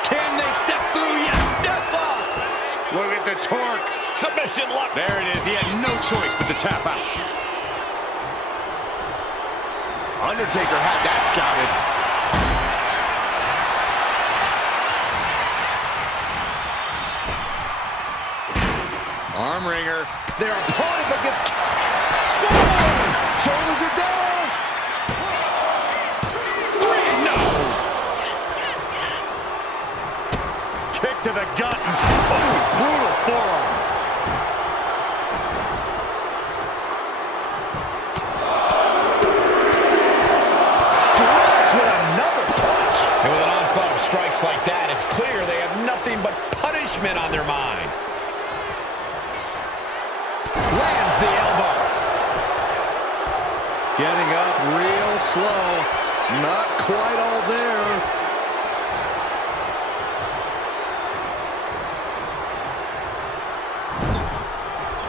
Can they step through? Yes, step up. Look at the torque. Submission lock. There it is. He had no choice but to tap out. Undertaker had that scouted. Arm wringer. Their opponent that gets scored. Shoulders are down. 3, no. Kick to the gut. Oh, brutal forearm. Strikes with another punch. And with an onslaught of strikes like that, it's clear they have nothing but punishment on their mind. Lands the elbow. Getting up real slow. Not quite all there.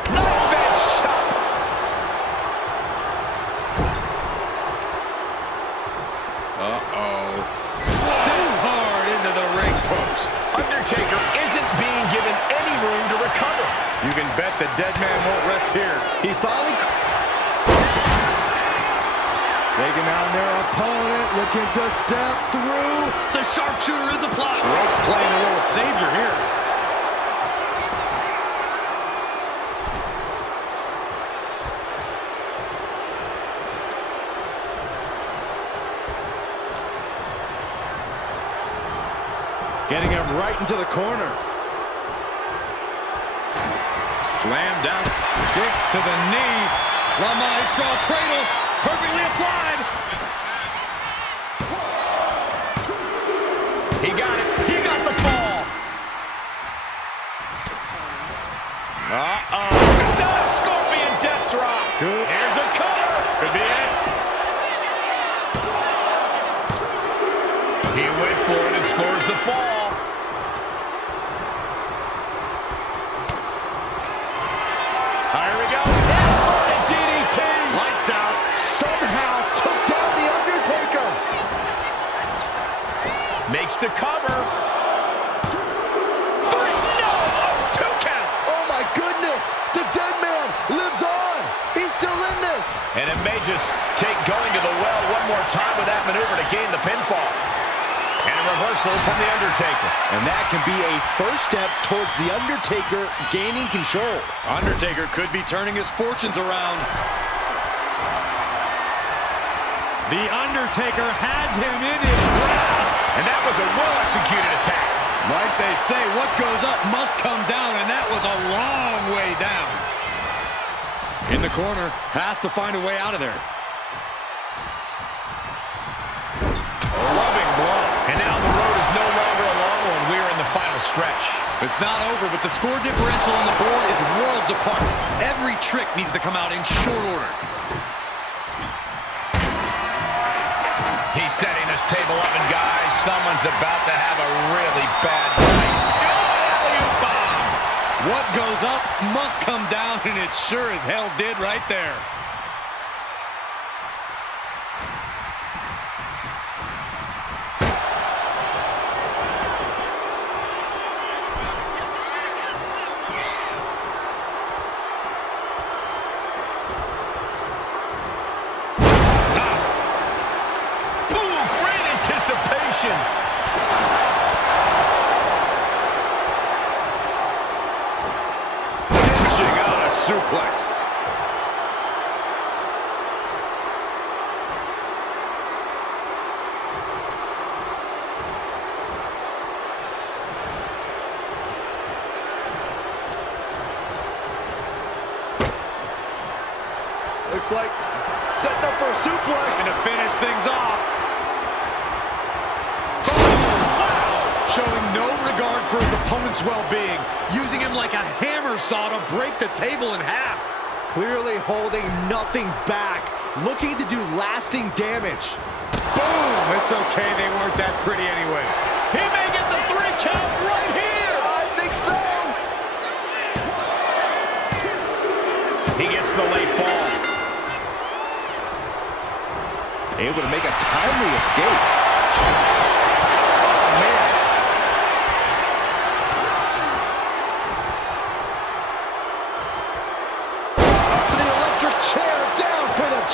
Knife edge chop. Uh-oh. Sent hard into the ring post. Undertaker isn't being given any room to recover. You can bet the dead man won't rest here. He finally taking down their opponent, looking to step through. The sharpshooter is applied. Rhodes playing the role of savior here. Getting him right into the corner. Slam down. Kick to the knee. La Maestra cradle, perfectly applied. He got it. He got the fall. Uh-oh. Scorpion death drop. Good. Here's a cover. Could be it. He went for it and scores the fall. Here we go. Inverted DDT. Lights out. Somehow took down the Undertaker. Makes the cover. Three. No. Oh, 2 count. Oh my goodness. The dead man lives on. He's still in this. And it may just take going to the well one more time with that maneuver to gain the pinfall. And a reversal from the Undertaker. And that can be a first step towards the Undertaker gaining control. Undertaker could be turning his fortunes around. The Undertaker has him in his grasp. And that was a well-executed attack. Like they say, what goes up must come down, and that was a long way down. In the corner, has to find a way out of there. Loving blow. And now the road is no longer a long one. We are in the final stretch. It's not over, but the score differential on the board is worlds apart. Every trick needs to come out in short order. He's setting this table up, and guys, someone's about to have a really bad night. Alley-oop bomb. What goes up must come down, and it sure as hell did right there. Dishing out a suplex. Looks like setting up for a suplex. And to finish things off. Showing no regard for his opponent's well-being, using him like a hammer saw to break the table in half. Clearly holding nothing back, looking to do lasting damage. Boom! It's okay, they weren't that pretty anyway. He may get the 3 count right here. I think so. He gets the late fall. Able to make a timely escape. Oh, man.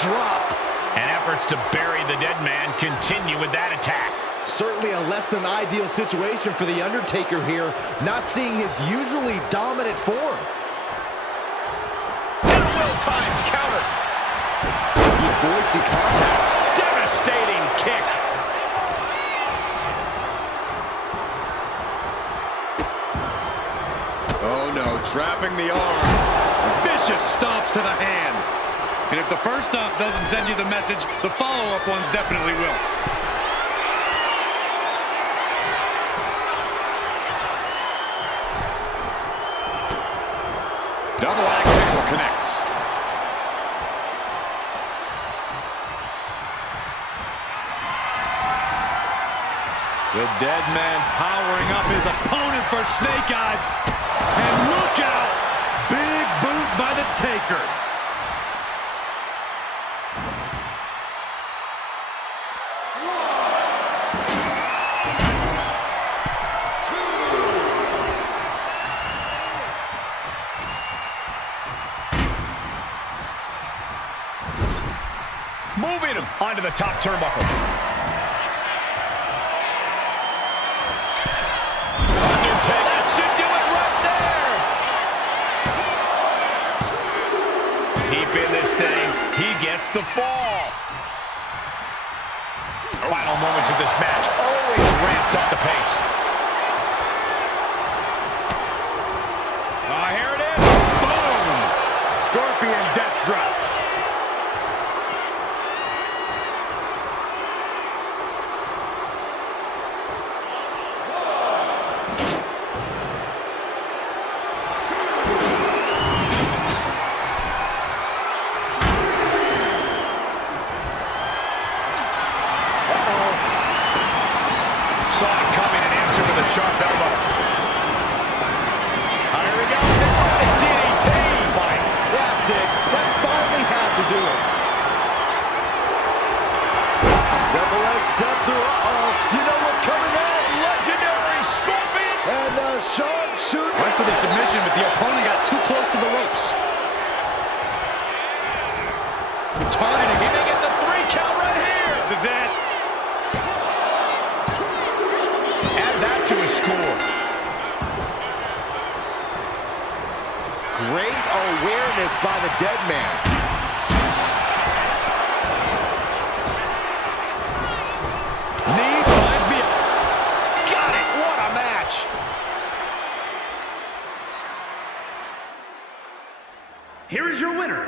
Drop. And efforts to bury the dead man continue with that attack. Certainly a less than ideal situation for the Undertaker here, not seeing his usually dominant form. And a well-timed counter. He avoids the contact. Devastating kick. Oh no, trapping the arm. Vicious stomps to the hand. And if the first stomp doesn't send you the message, the follow-up ones definitely will. Double axe handle connects. The dead man powering up his opponent for snake eyes. And look out! Big boot by the Taker. Moving him onto the top turnbuckle. Undertaker, that should do it right there. Keep in this thing. He gets the fall. Final moments of this match always ramps up the pace. Here it is. Boom. Scorpion death drop. sharp elbow. Here we go. The DDT. That's it. That finally has to do it. Double leg step through. Uh-oh. You know what's coming next. Legendary scorpion. And the sharpshooter. Went for the submission, but the opponent got too close to the ropes. Targeting. He may get the 3 count right here. This is it. Add that to his score. Great awareness by the dead man. Knee finds the... Got it. What a match. Here is your winner,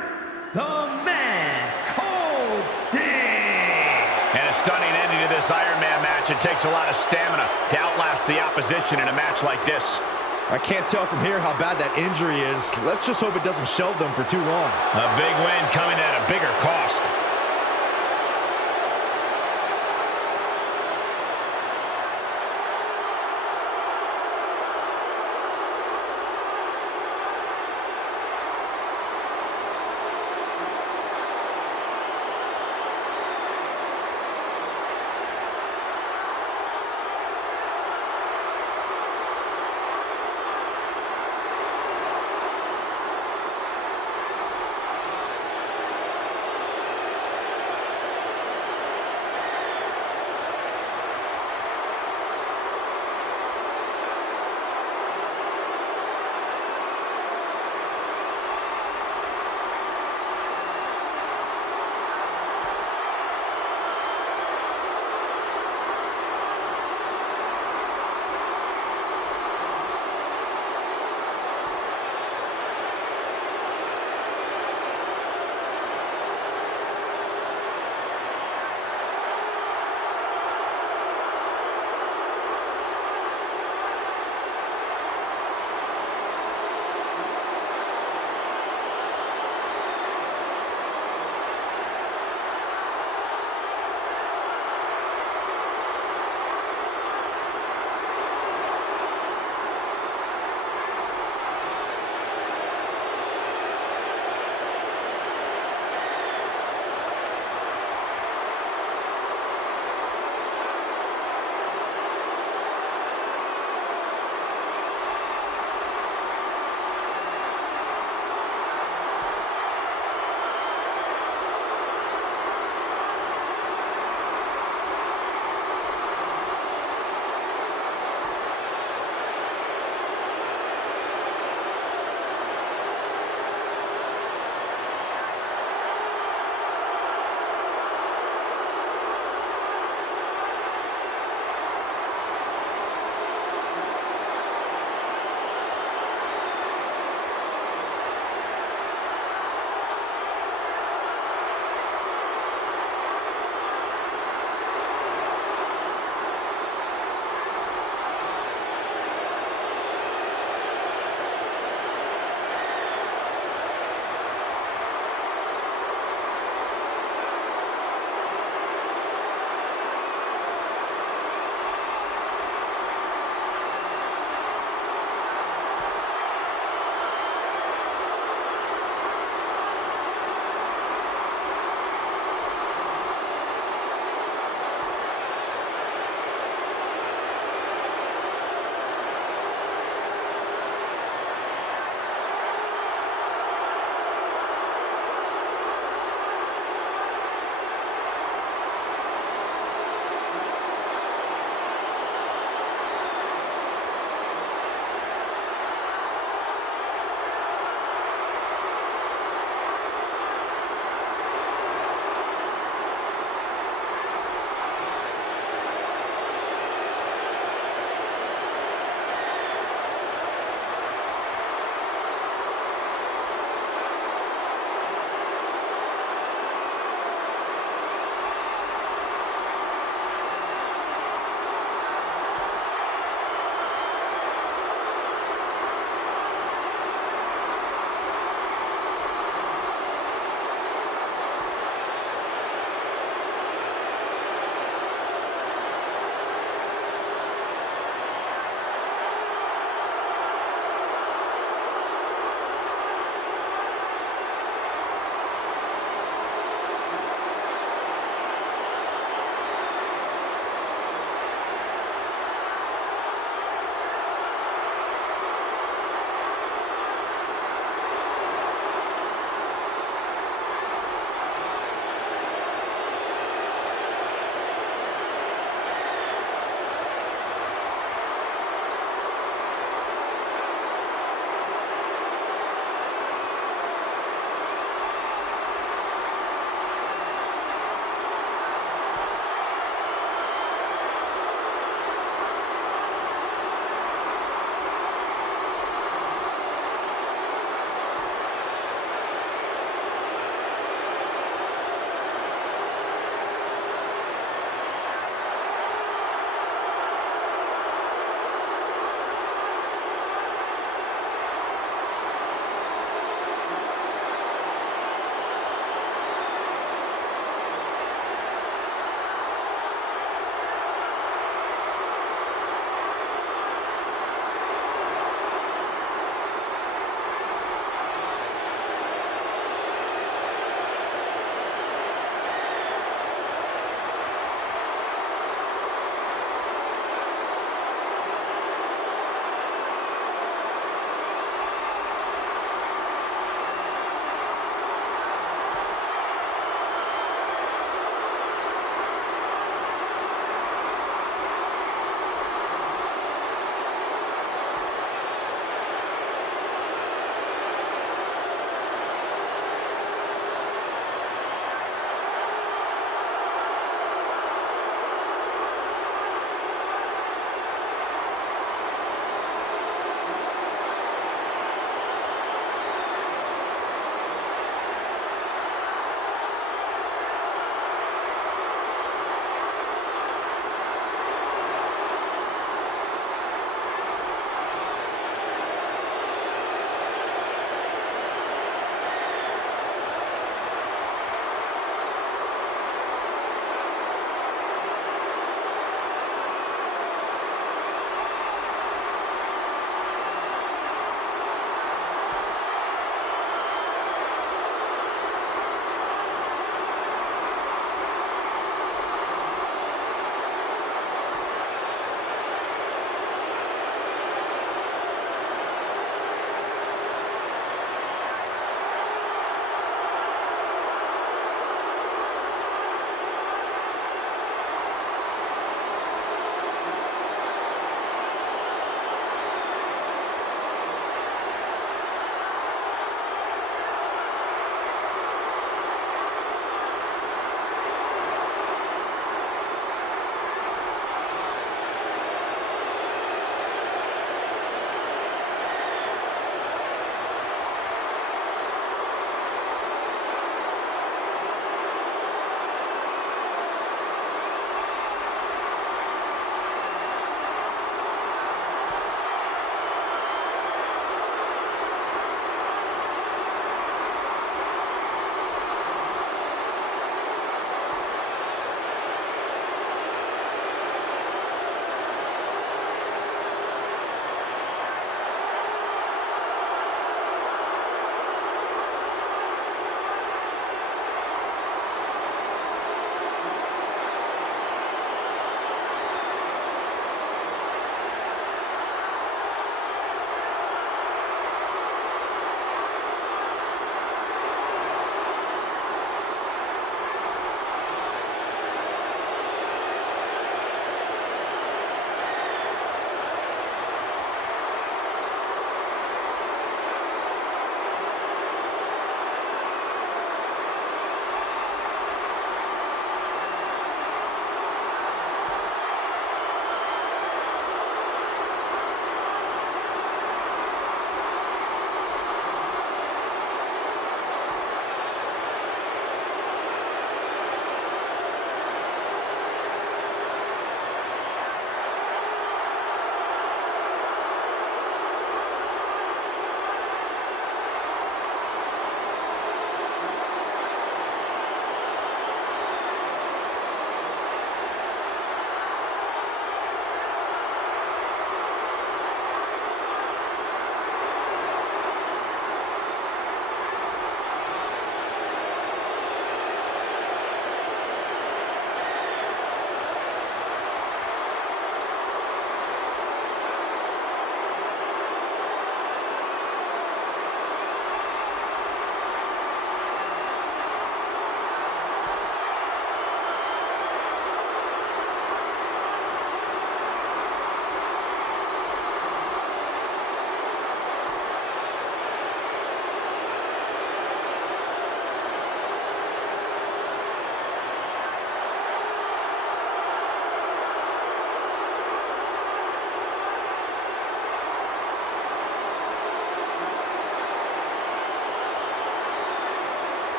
the Man Cold Sting. And a stunning ending to this Iron Man match. It takes a lot of stamina to outlast the opposition in a match like this. I can't tell from here how bad that injury is. Let's just hope it doesn't shelve them for too long. A big win coming at a bigger cost.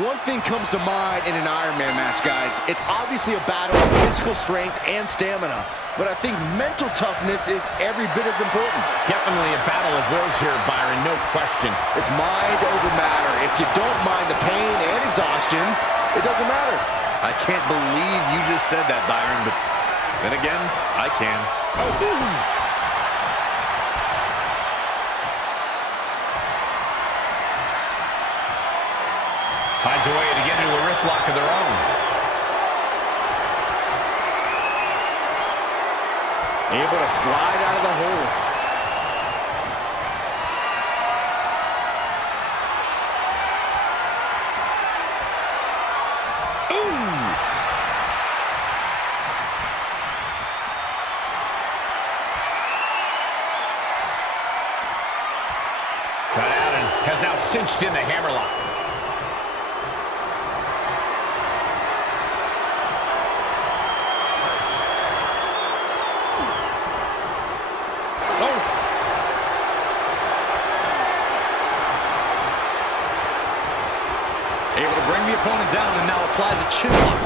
One thing comes to mind in an Iron Man match, guys. It's obviously a battle of physical strength and stamina, but I think mental toughness is every bit as important. Definitely a battle of wills here, Byron, no question. It's mind over matter. If you don't mind the pain and exhaustion, it doesn't matter. I can't believe you just said that, Byron, but then again, I can. Finds a way to get into a wrist lock of their own. Able to slide out of the hole. Cut out and has now cinched in the hammerlock. Able to bring the opponent down and now applies a chin lock.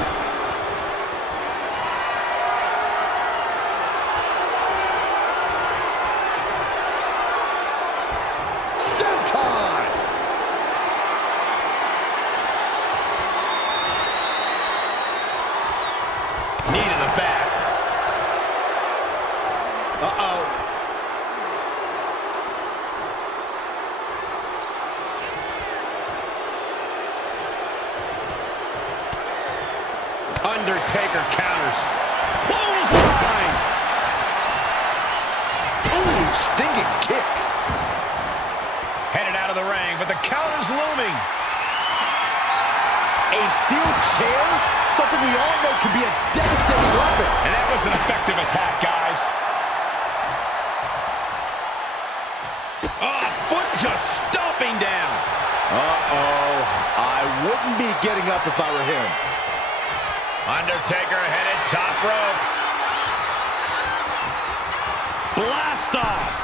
Senton! Knee to the back. Uh-oh. Undertaker counters. Clothesline! Ooh, stinging kick. Headed out of the ring, but the counter's looming. A steel chair? Something we all know can be a devastating weapon. And that was an effective attack, guys. Oh, foot just stomping down. Uh-oh. I wouldn't be getting up if I were him. Undertaker headed top rope. Blast off.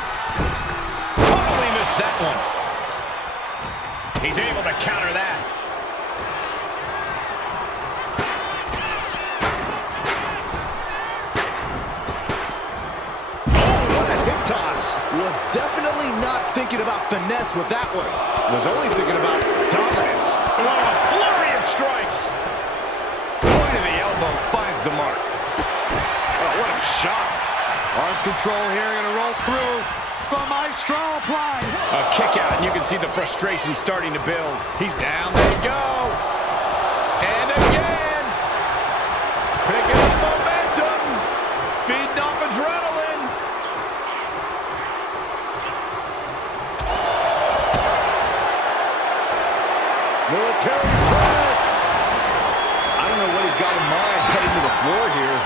Totally missed that one. He's able to counter that. Oh, what a hip toss. Was definitely not thinking about finesse with that one. Was only thinking about dominance. Oh, a flurry of strikes. Point of the elbow finds the mark. Oh, what a shot. Arm control here, gonna roll through. The maestro applied. A kick out, and you can see the frustration starting to build. He's down. They go. And again. Picking up momentum. Feeding off adrenaline. Military press. I don't know what he's got in mind heading to the floor here.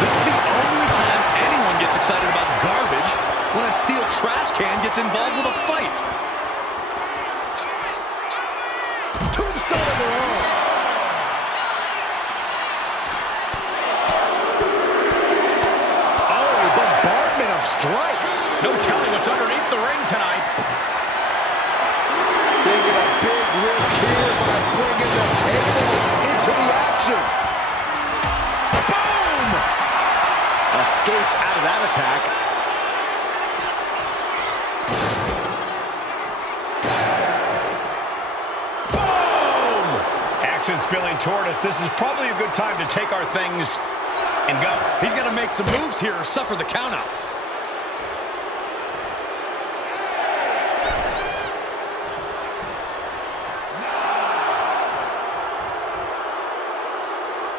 This is the only time anyone gets excited about garbage, when a steel trash can gets involved with a fight. Tombstone of their own. Oh, a bombardment of strikes. No telling what's underneath the ring tonight. Taking a big risk here by bringing the table into the action. Boom! Escapes out of that attack. Boom! Action spilling toward us. This is probably a good time to take our things and go. He's got to make some moves here or suffer the countout.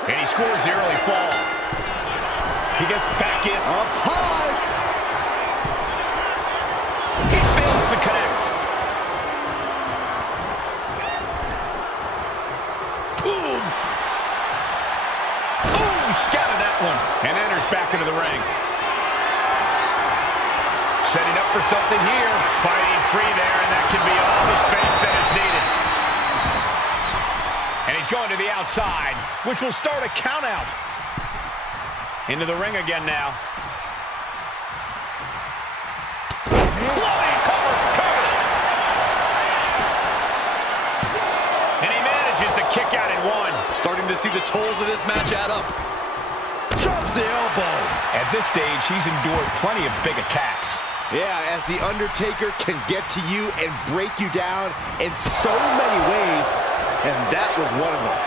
And he scores the early fall. He gets back in. Up high. He fails to connect. Boom! Boom! Scattered that one. And enters back into the ring. Setting up for something here. Fighting free there, and that can be all the space that is needed. And he's going to the outside, which will start a count out. Into the ring again now. Flying cover. to see the tolls of this match add up. Drops the elbow. At this stage, he's endured plenty of big attacks. Yeah, as The Undertaker can get to you and break you down in so many ways, and that was one of them.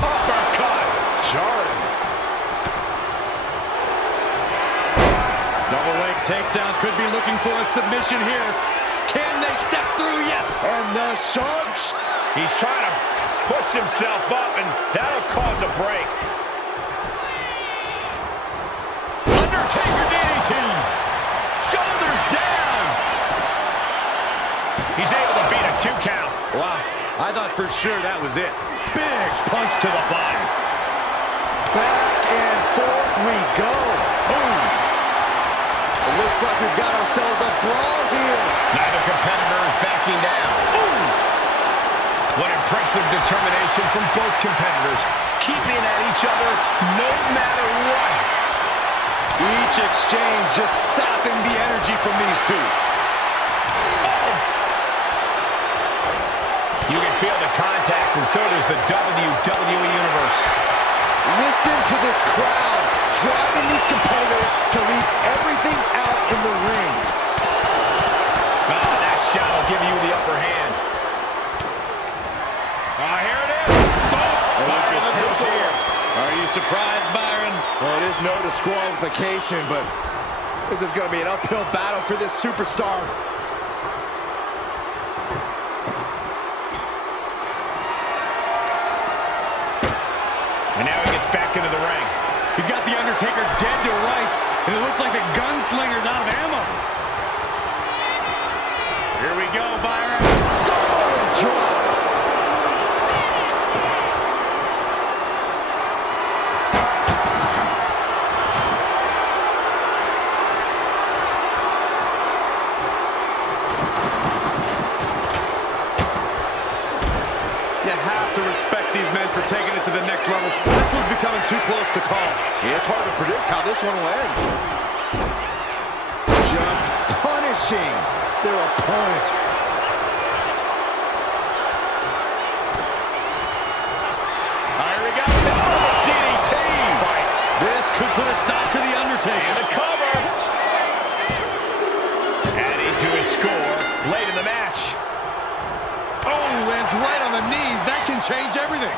Uppercut! Jarring. Double leg takedown, could be looking for a submission here. Can they step through? Yes. And the sharp. He's trying to push himself up, and that'll cause a break. Undertaker DDT! Shoulders down! He's able to beat a 2 count. Wow, I thought for sure that was it. Big punch to the body. Back and forth we go. Boom. It looks like we've got ourselves a brawl here. Neither competitor is backing down. Ooh! What impressive determination from both competitors, keeping at each other no matter what. Each exchange just sapping the energy from these two. You can feel the contact, and so does the WWE Universe. Listen to this crowd, driving these competitors to leave everything out in the ring. Oh, that shot will give you the upper hand. Here it is. Boom. Byron looks here. Are you surprised, Byron? Well, it is no disqualification, but this is going to be an uphill battle for this superstar. And now he gets back into the ring. He's got The Undertaker dead to rights, and it looks like the gunslinger's out of ammo. Here we go, Byron. Drop. You have to respect these men for taking it to the next level. This one's becoming too close to call. Yeah, it's hard to predict how this one will end. Just punishing their opponent. Here we go. DDT. This could put a stop to The Undertaker. And the cover. Adding to his score late in the match. Oh, lands right on the knees. That can change everything.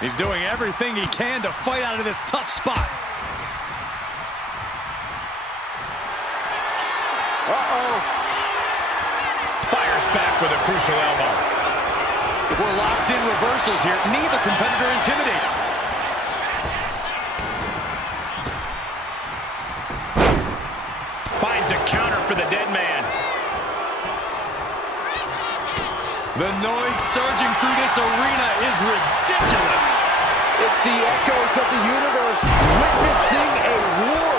He's doing everything he can to fight out of this tough spot. Uh-oh. Fires back with a crucial elbow. We're locked in reversals here. Neither competitor intimidated. Finds a counter for the dead man. The noise surging through this arena is ridiculous. It's the echoes of the universe witnessing a war.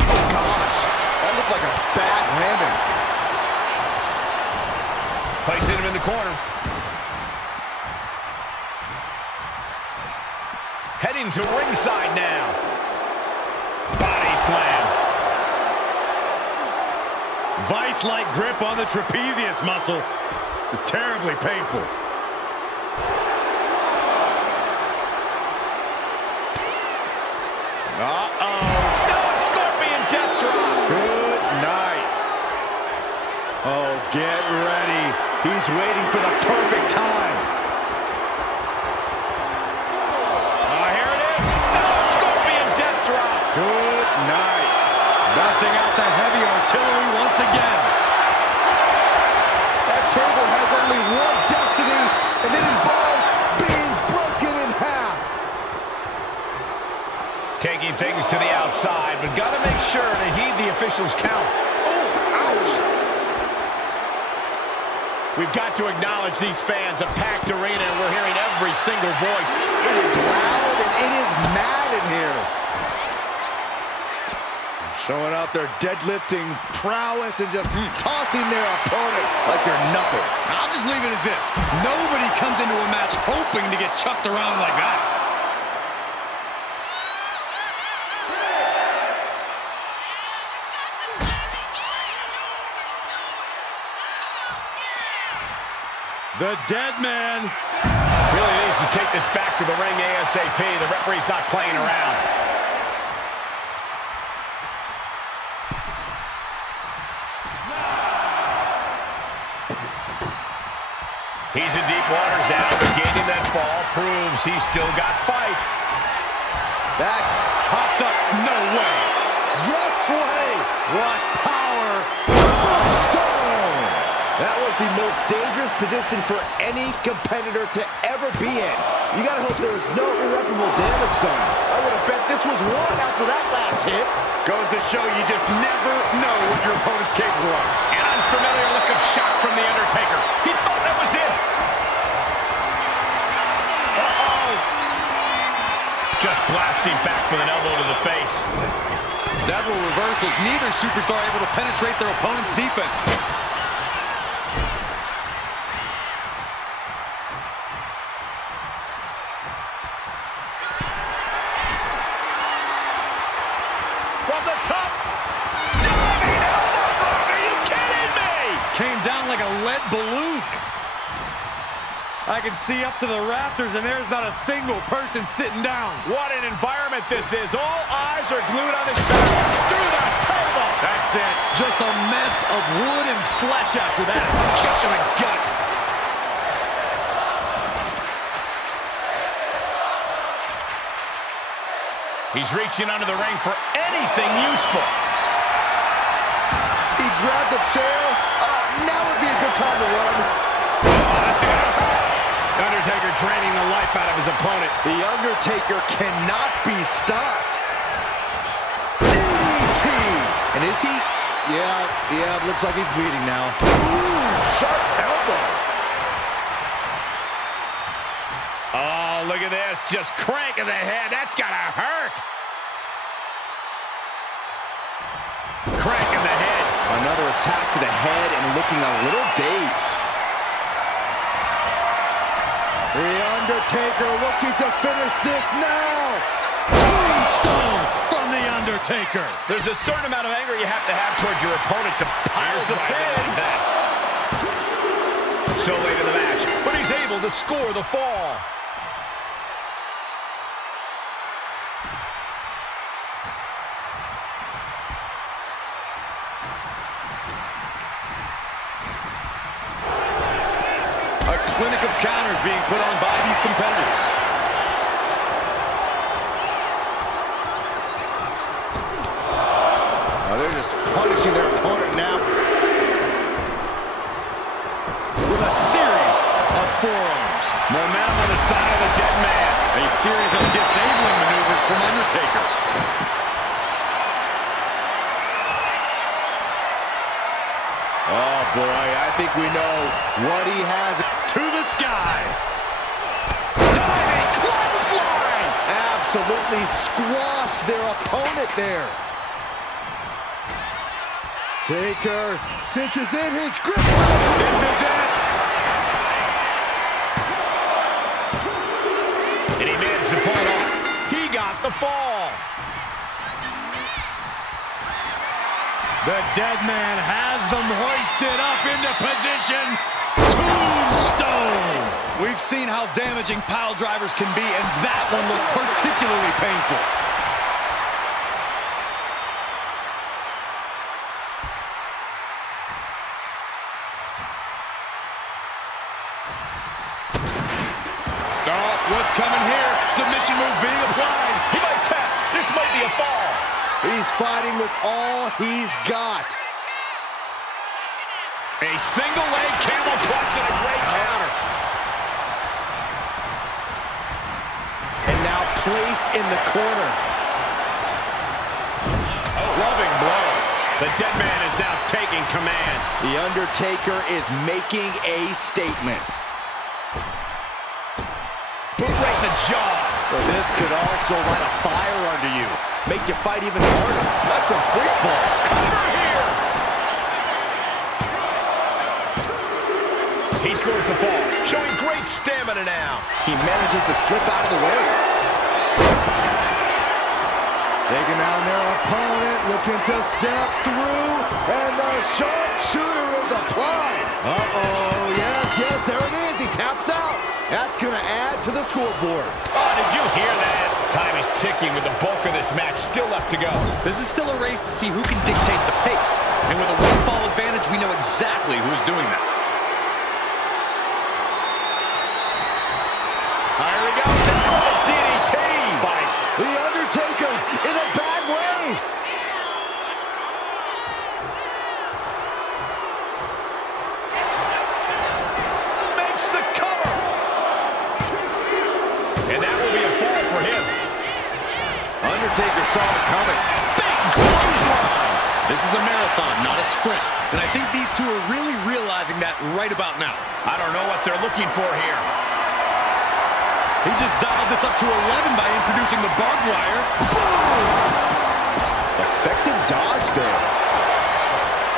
Oh, gosh, that looked like a bad landing. Placing him in the corner. Heading to ringside now. Body slam. Vice-like grip on the trapezius muscle. This is terribly painful. Uh-oh. No, Scorpion death drop. Good night. Oh, get ready. He's waiting for the perfect time. Here it is. No, Scorpion death drop. Good night. Busting out the heavy artillery once again. That table has only one destiny, and it involves being broken in half. Taking things to the outside, but got to make sure to heed the officials' count. Oh, ouch. We've got to acknowledge these fans, a packed arena, and we're hearing every single voice. It is loud and it is mad in here. Showing out their deadlifting prowess and just tossing their opponent like they're nothing. I'll just leave it at this. Nobody comes into a match hoping to get chucked around like that. The dead man Really needs to take this back to the ring ASAP. The referee's not playing around. He's in deep waters now. Gaining that fall proves he's still got fight. Back. popped up. No way. Yes way. What power. Stone. That was the most dangerous position for any competitor to ever be in. You gotta hope there was no irreparable damage done. I would have bet this was one after that last hit. Goes to show you just never know what your opponent's capable of. An unfamiliar look of shock from The Undertaker. He thought that was it. Uh-oh. Just blasting back with an elbow to the face. Several reversals. Neither superstar able to penetrate their opponent's defense. From the top. Diving elbow drop. Are you kidding me? Came down like a lead balloon. I can see up to the rafters, and there's not a single person sitting down. What an environment this is. All eyes are glued on this match. Through the table. That's it. Just a mess of wood and flesh after that. Kick to the gut. He's reaching under the ring for anything useful. He grabbed the chair. Now would be a good time to run. Undertaker draining the life out of his opponent. The Undertaker cannot be stopped. DDT. And is he? Yeah, looks like he's bleeding now. Ooh, sharp elbow. Oh, look at this. Just cranking the head. That's gotta hurt. Cranking the head. Another attack to the head and looking a little dazed. The Undertaker looking to finish this now. Tombstone from The Undertaker. There's a certain amount of anger you have to have towards your opponent to pile the pin like that. So late in the match, but he's able to score the fall. A clinic of counters being put on by these competitors. They're just punishing their opponent now. With a series of forearms. Momentum on the side of the dead man. A series of disabling maneuvers from Undertaker. Oh boy, I think we know what he has. To the sky. Diving clothesline. Absolutely squashed their opponent there. Taker cinches in his grip. This is it. And he managed to pull it off. He got the fall. The dead man has them hoisted up into position. Tombstone. We've seen how damaging pile drivers can be, and that one looked particularly painful. Oh, what's coming here? Submission move being applied. He might tap. This might be a fall. He's fighting with all he's got. A single leg camel clutch and a great counter. And now placed in the corner. Loving blow. The dead man is now taking command. The Undertaker is making a statement. Boot right in the jaw. This could also light a fire under you. Make you fight even harder. That's a free fall. Cover here! He scores the fall, showing great stamina now. He manages to slip out of the way. Taking down their opponent, looking to step through, and the sharpshooter is applied. Uh-oh, yes, there it is. He taps out. That's going to add to the scoreboard. Oh, did you hear that? Time is ticking with the bulk of this match still left to go. This is still a race to see who can dictate the pace. And with a one-fall advantage, we know exactly who's doing that. Here we go. DDT. Fight. The Undertaker in a bad way. Makes the cover. And that will be a fall for him. Undertaker saw it coming. Big clothesline. This is a marathon, not a sprint. And I think these two are really realizing that right about now. I don't know what they're looking for here. He just dialed this up to 11 by introducing the barbed wire. Boom! Effective dodge there.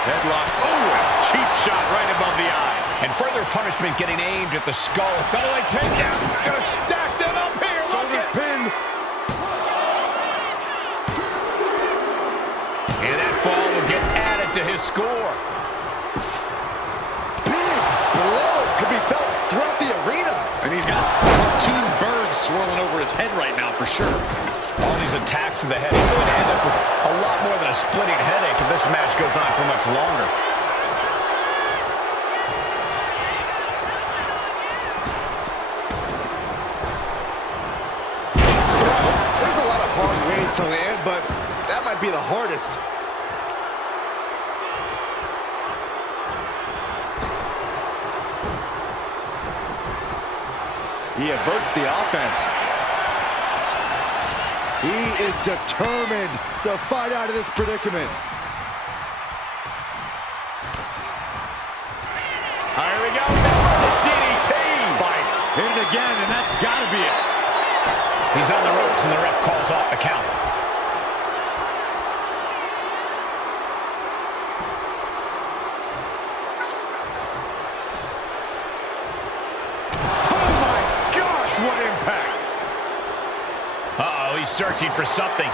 Headlock. Oh, cheap shot right above the eye. And further punishment getting aimed at the skull. Double leg takedown. Gonna stack them up here. Shoulders pinned. And that fall will get added to his score. Big blow could be felt throughout the arena. And he's got cartoon birds swirling over his head right now for sure. All these attacks to the head. He's going to end up with a lot more than a splitting headache if this match goes on for much longer. There's a lot of hard ways to land, but that might be the hardest. He averts the offense. He is determined to fight out of this predicament. Here we go. The DDT. Hit it again, and that's got to be it. He's on the ropes, and the ref calls off the count. What impact! Uh-oh, he's searching for something.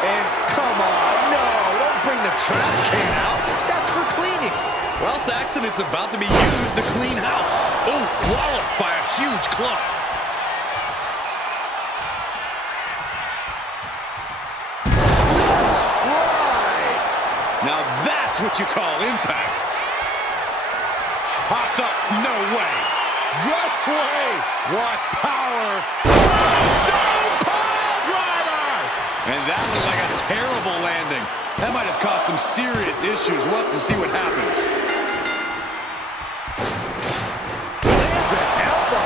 And come on, no, don't bring the trash can out. That's for cleaning. Well, Saxton, it's about to be used to clean house. Oh, walloped by a huge club. That's right. Now that's what you call impact. Popped up, no way. Yes way. What power. Stone pile driver. And that looked like a terrible landing. That might have caused some serious issues. We'll have to see what happens. Lands an elbow.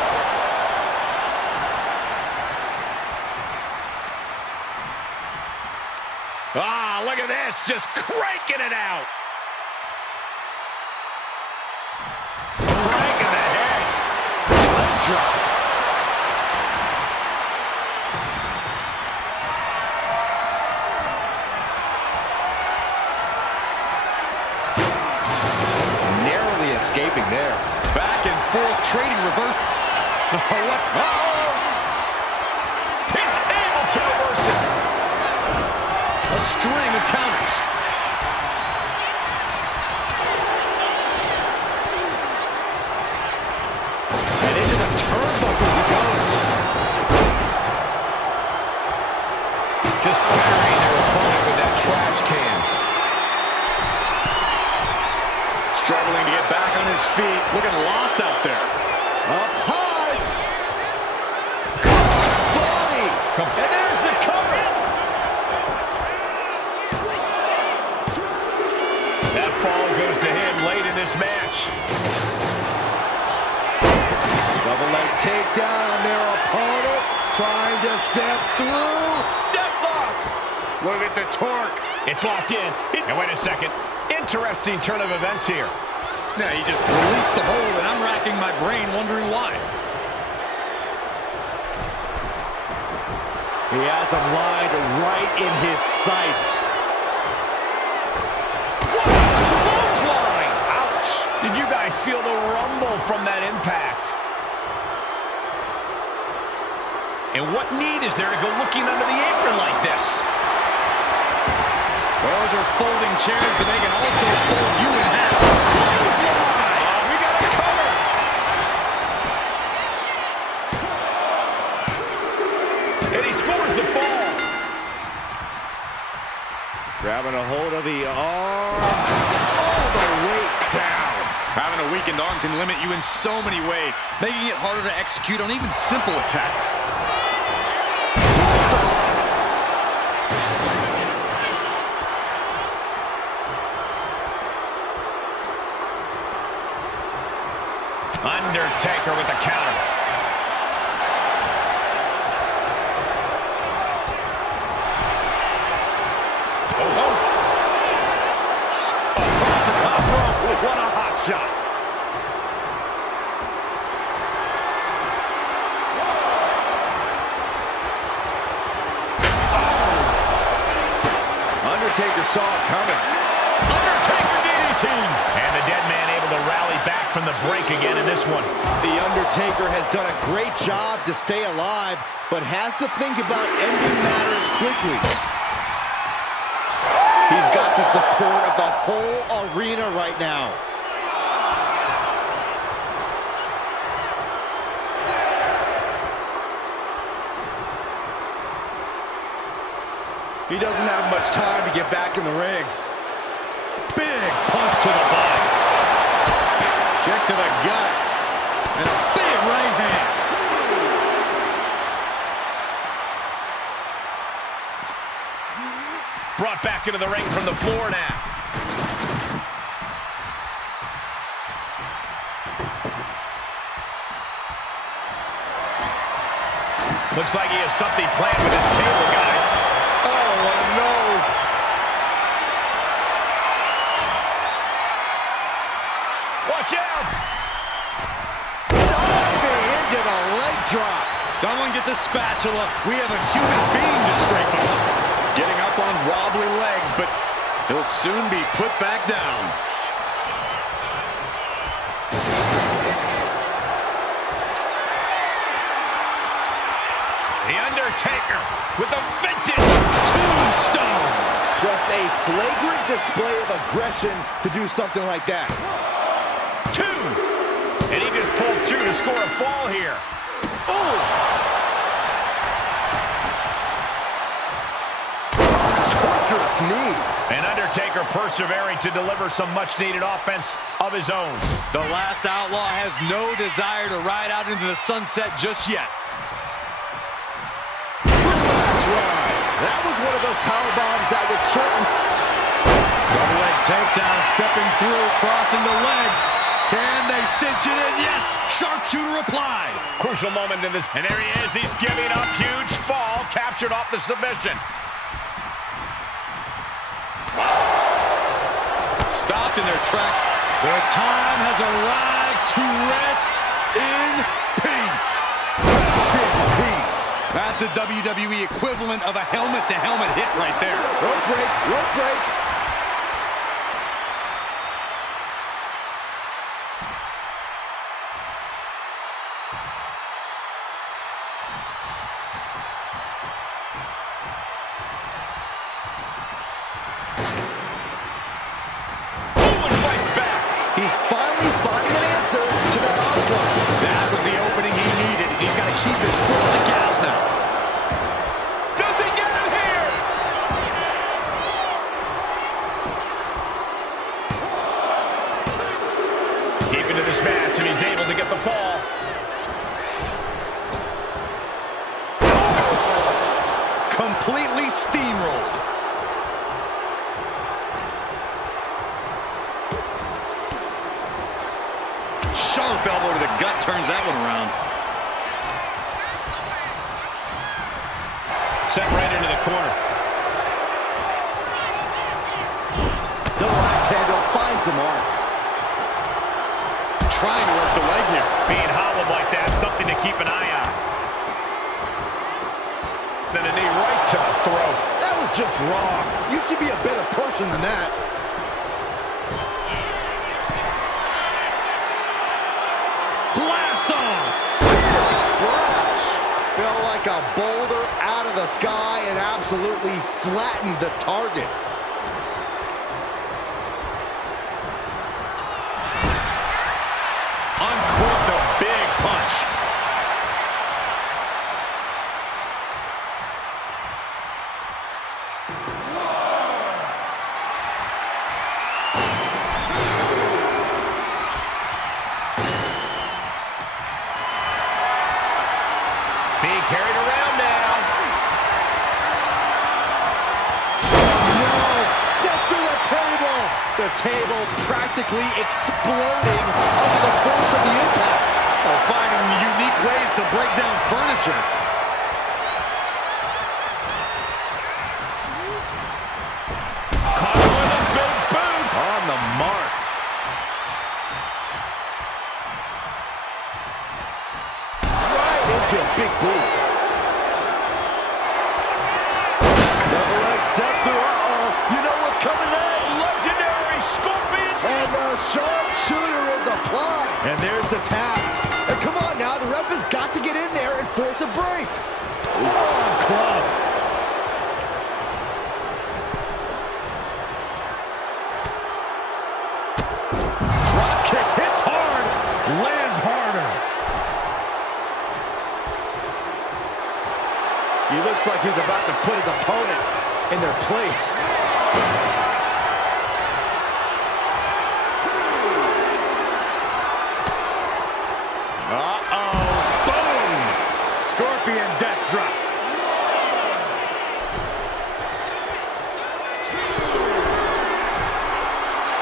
Ah, look at this, just cranking it out. Cranking the head. Drop. Narrowly escaping there. Back and forth, trading reverse. What? Uh-oh. He's able to reverse it. A string of counters. And into the turnbuckle he goes. Just burying their opponent with that trash can. Struggling to get back on his feet. Looking lost out there. Up high. Cross body. And there's the cover. That fall goes to him late in this match. Double leg takedown on their opponent. Trying to step through. Deadlock. Look at the torque. It's locked in. And wait a second. Interesting turn of events here. Now he just released the hold, and I'm racking my brain wondering why. He has him lined right in his sights. What a clothesline! Ouch! Did you guys feel the rumble from that impact? And what need is there to go looking under the apron like this? Those are folding chairs, but they can also fold you in half. Clothesline! We got a cover! And he scores the fall. Grabbing a hold of the arm. All the weight down. Having a weakened arm can limit you in so many ways, making it harder to execute on even simple attacks. Undertaker with the counter. Across the top rope. What a hot shot. Undertaker saw it coming. Undertaker DDT. And the dead man able to rally back from the break again in this one. The Undertaker has done a great job to stay alive, but has to think about ending matters quickly. He's got the support of the whole arena right now. He doesn't have much time to get back in the ring. Big punch to the body. Kick to the gut. And a big right hand. Brought back into the ring from the floor now. Looks like he has something planned with his table, guys. Oh, no. Watch out! Diving into the leg drop. Someone get the spatula. We have a human being to scrape up. Getting up on wobbly legs, but he'll soon be put back down. The Undertaker with a vintage tombstone. Just a flagrant display of aggression to do something like that. 2. And he just pulled through to score a fall here. Oh! Torturous knee. And Undertaker persevering to deliver some much-needed offense of his own. The last outlaw has no desire to ride out into the sunset just yet. That's right. That was one of those power bombs that would shorten. Double leg takedown, stepping through, crossing the legs. Can they cinch it in? Yes! Sharpshooter applied. Crucial moment in this. And there he is. He's giving up. Huge fall. Captured off the submission. Stopped in their tracks. Their time has arrived to rest in peace. Rest in peace. That's the WWE equivalent of a helmet-to-helmet hit right there. Rope break, rope break. He's finally finding an answer to that onslaught. That was the opening he needed. He's got to keep his foot on the gas now. Does he get him here? Keeping to this match, and he's able to get the fall. Completely steamrolled. Sharp elbow to the gut turns that one around. Set right into the corner. Double axe handle finds the mark. Trying to work the leg here. Being hobbled like that, something to keep an eye on. Then a knee to the throat. That was just wrong. You should be a better person than that. Blast off! Big splash. Fell like a boulder out of the sky and absolutely flattened the target. Uncorked the big punch. Being carried around now. No! Set through the table! The table practically exploding under the force of the impact. Oh, finding unique ways to break down furniture. Caught him with a big boot. On the mark. Right into a big boot. Double leg step through. Uh-oh. You know what's coming next. Legendary Scorpion. And the sharpshooter is applied. And there's the tap. And come on now, the ref has got to get in there and force a break. Forearm club. Drop kick hits hard, lands harder. He looks like he's about to put his opponent in their place. Boom! Scorpion death drop.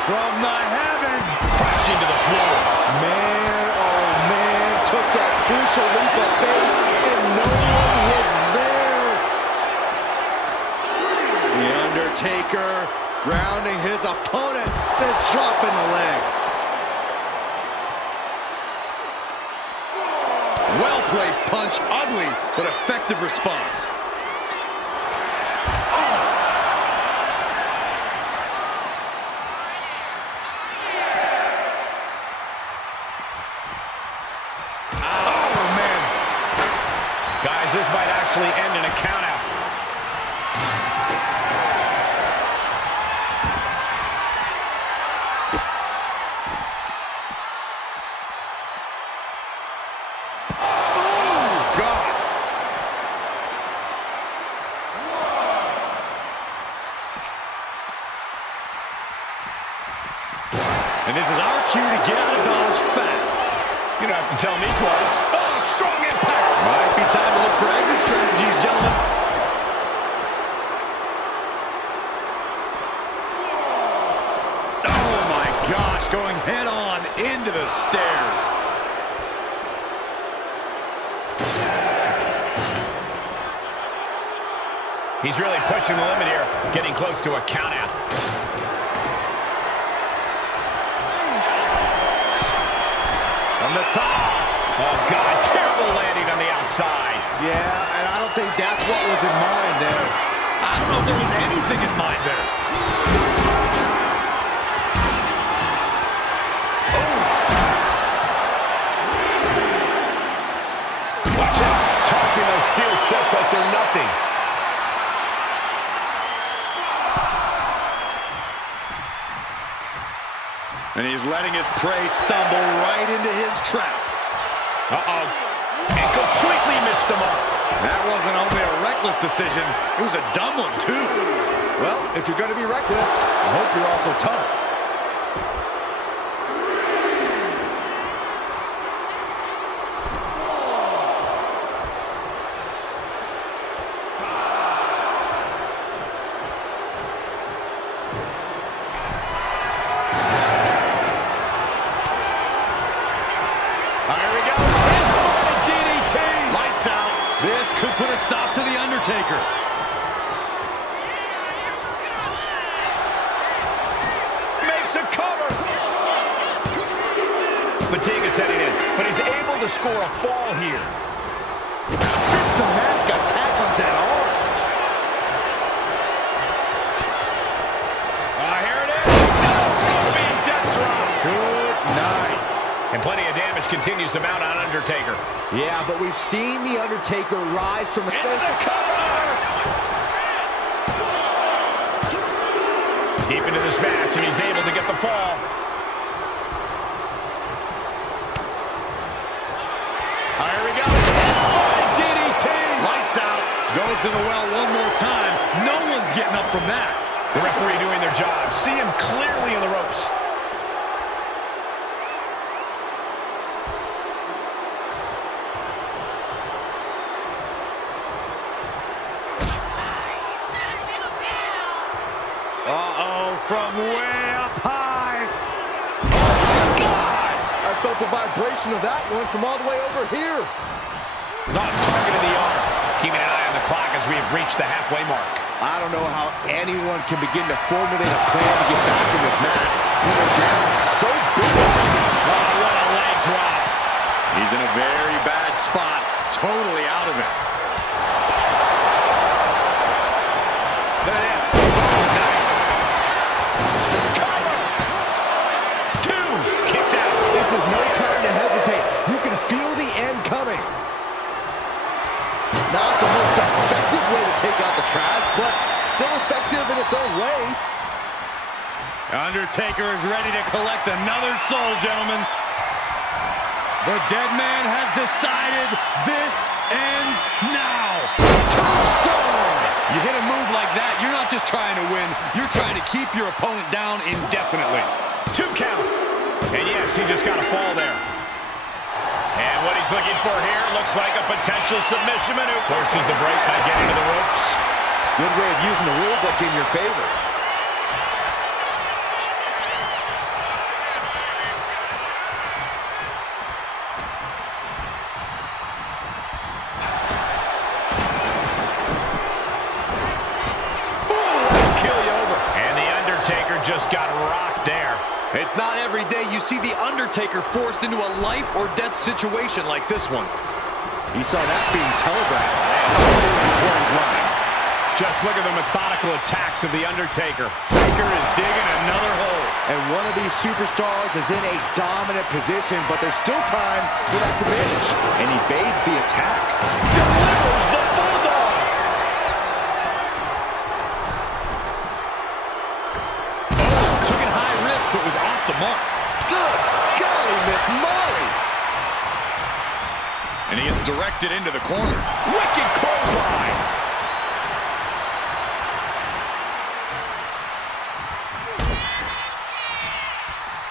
From the heavens, Crashing to the floor. Man, oh man, took that crucial leap of faith and no one was there. The Undertaker grounding his opponent, then dropping the leg. Well-placed punch, ugly, but effective response. Oh, man. Guys, this might actually end in a countout. and this is our cue to get out of Dodge fast. You don't have to tell me twice. Oh, strong impact. Might be time to look for exit strategies, gentlemen. Oh my gosh, going head on into the stairs. He's really pushing the limit here, getting close to a count out. From the top. Oh, God, terrible landing on the outside. Yeah, and I don't think that's what was in mind there. I don't know if there was anything in mind there. Watch out, tossing those steel steps like they're nothing. And he's letting his prey stumble right into his trap. Uh-oh. And completely missed the mark. That wasn't only a reckless decision, it was a dumb one, too. Well, if you're going to be reckless, I hope you're also tough. This could put a stop to the Undertaker. Makes a cover. Fatigue is setting in, but he's able to score a fall here. Systematic attack on that arm. continues to mount on Undertaker. Yeah, but we've seen the Undertaker rise from a... Into the cover! Deep into this match, and he's able to get the fall. Here we go. Flying DDT. Lights out. Goes to the well one more time. No one's getting up from that. The referee doing their job. See him clearly in the ropes. Uh-oh, from way up high. Oh, God! I felt the vibration of that one from all the way over here. Not targeting the arm. Keeping an eye on the clock as we have reached the halfway mark. I don't know how anyone can begin to formulate a plan to get back in this match. They're down so big. Oh, what a leg drop. He's in a very bad spot. Totally out of it. There it is. Nice. Cover. 2. Kicks out. This is no time to hesitate. You can feel the end coming. Not the most effective way to take out the trash, but still effective in its own way. Undertaker is ready to collect another soul, gentlemen. The dead man has decided this ends now. Tombstone! You hit a move like that, you're not just trying to win, you're trying to keep your opponent down indefinitely. 2 count. And yes, he just got a fall there. And what he's looking for here looks like a potential submission maneuver. Forces the break by getting to the ropes. Good way of using the rule book in your favor. Just got rocked there. It's not every day you see the Undertaker forced into a life or death situation like this one. You saw that being telegraphed. Just look at the methodical attacks of the Undertaker. Taker is digging another hole. And one of these superstars is in a dominant position, but there's still time for that to finish. And evades the attack. Delivers the Bulldog. Took it high risk, but was off the mark. Good golly, Miss Molly. And he gets directed into the corner. Wicked clothesline.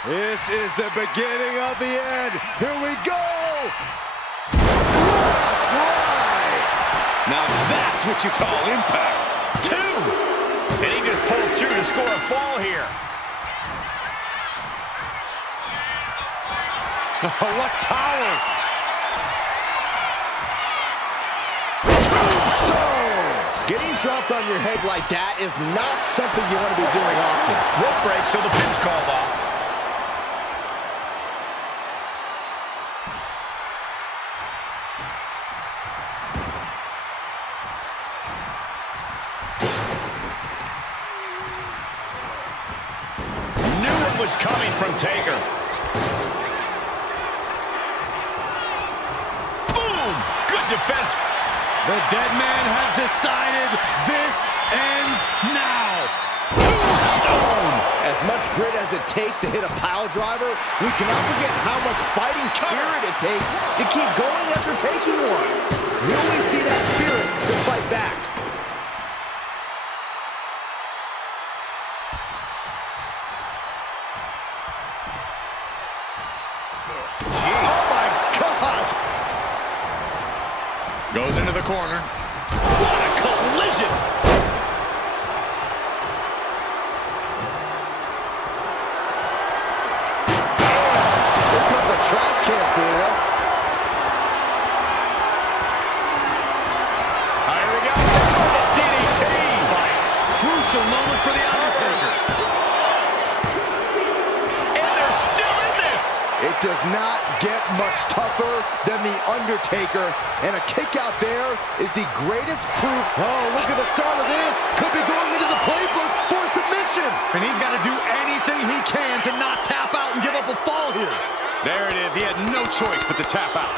This is the beginning of the end. Here we go. Now that's what you call impact. 2. And he just pulled through to score a fall here. What power! Tombstone! Getting dropped on your head like that is not something you want to be doing often. Rope break, so the pin's called off. Knew it was coming from Taker. Defense. The dead man has decided this ends now. Tombstone. As much grit as it takes to hit a pile driver, we cannot forget how much fighting spirit it takes to keep going after taking one. We only see that spirit to fight back. Goes into the corner. What a collision! Here comes a trash can for you. Here we go. DDT. Crucial moment for the Undertaker. And they're still in this. It does not get much tougher than the Undertaker, and a kick out there is the greatest proof. Oh, look at the start of this. Could be going into the playbook for submission. And he's got to do anything he can to not tap out and give up a fall here. There it is. He had no choice but to tap out.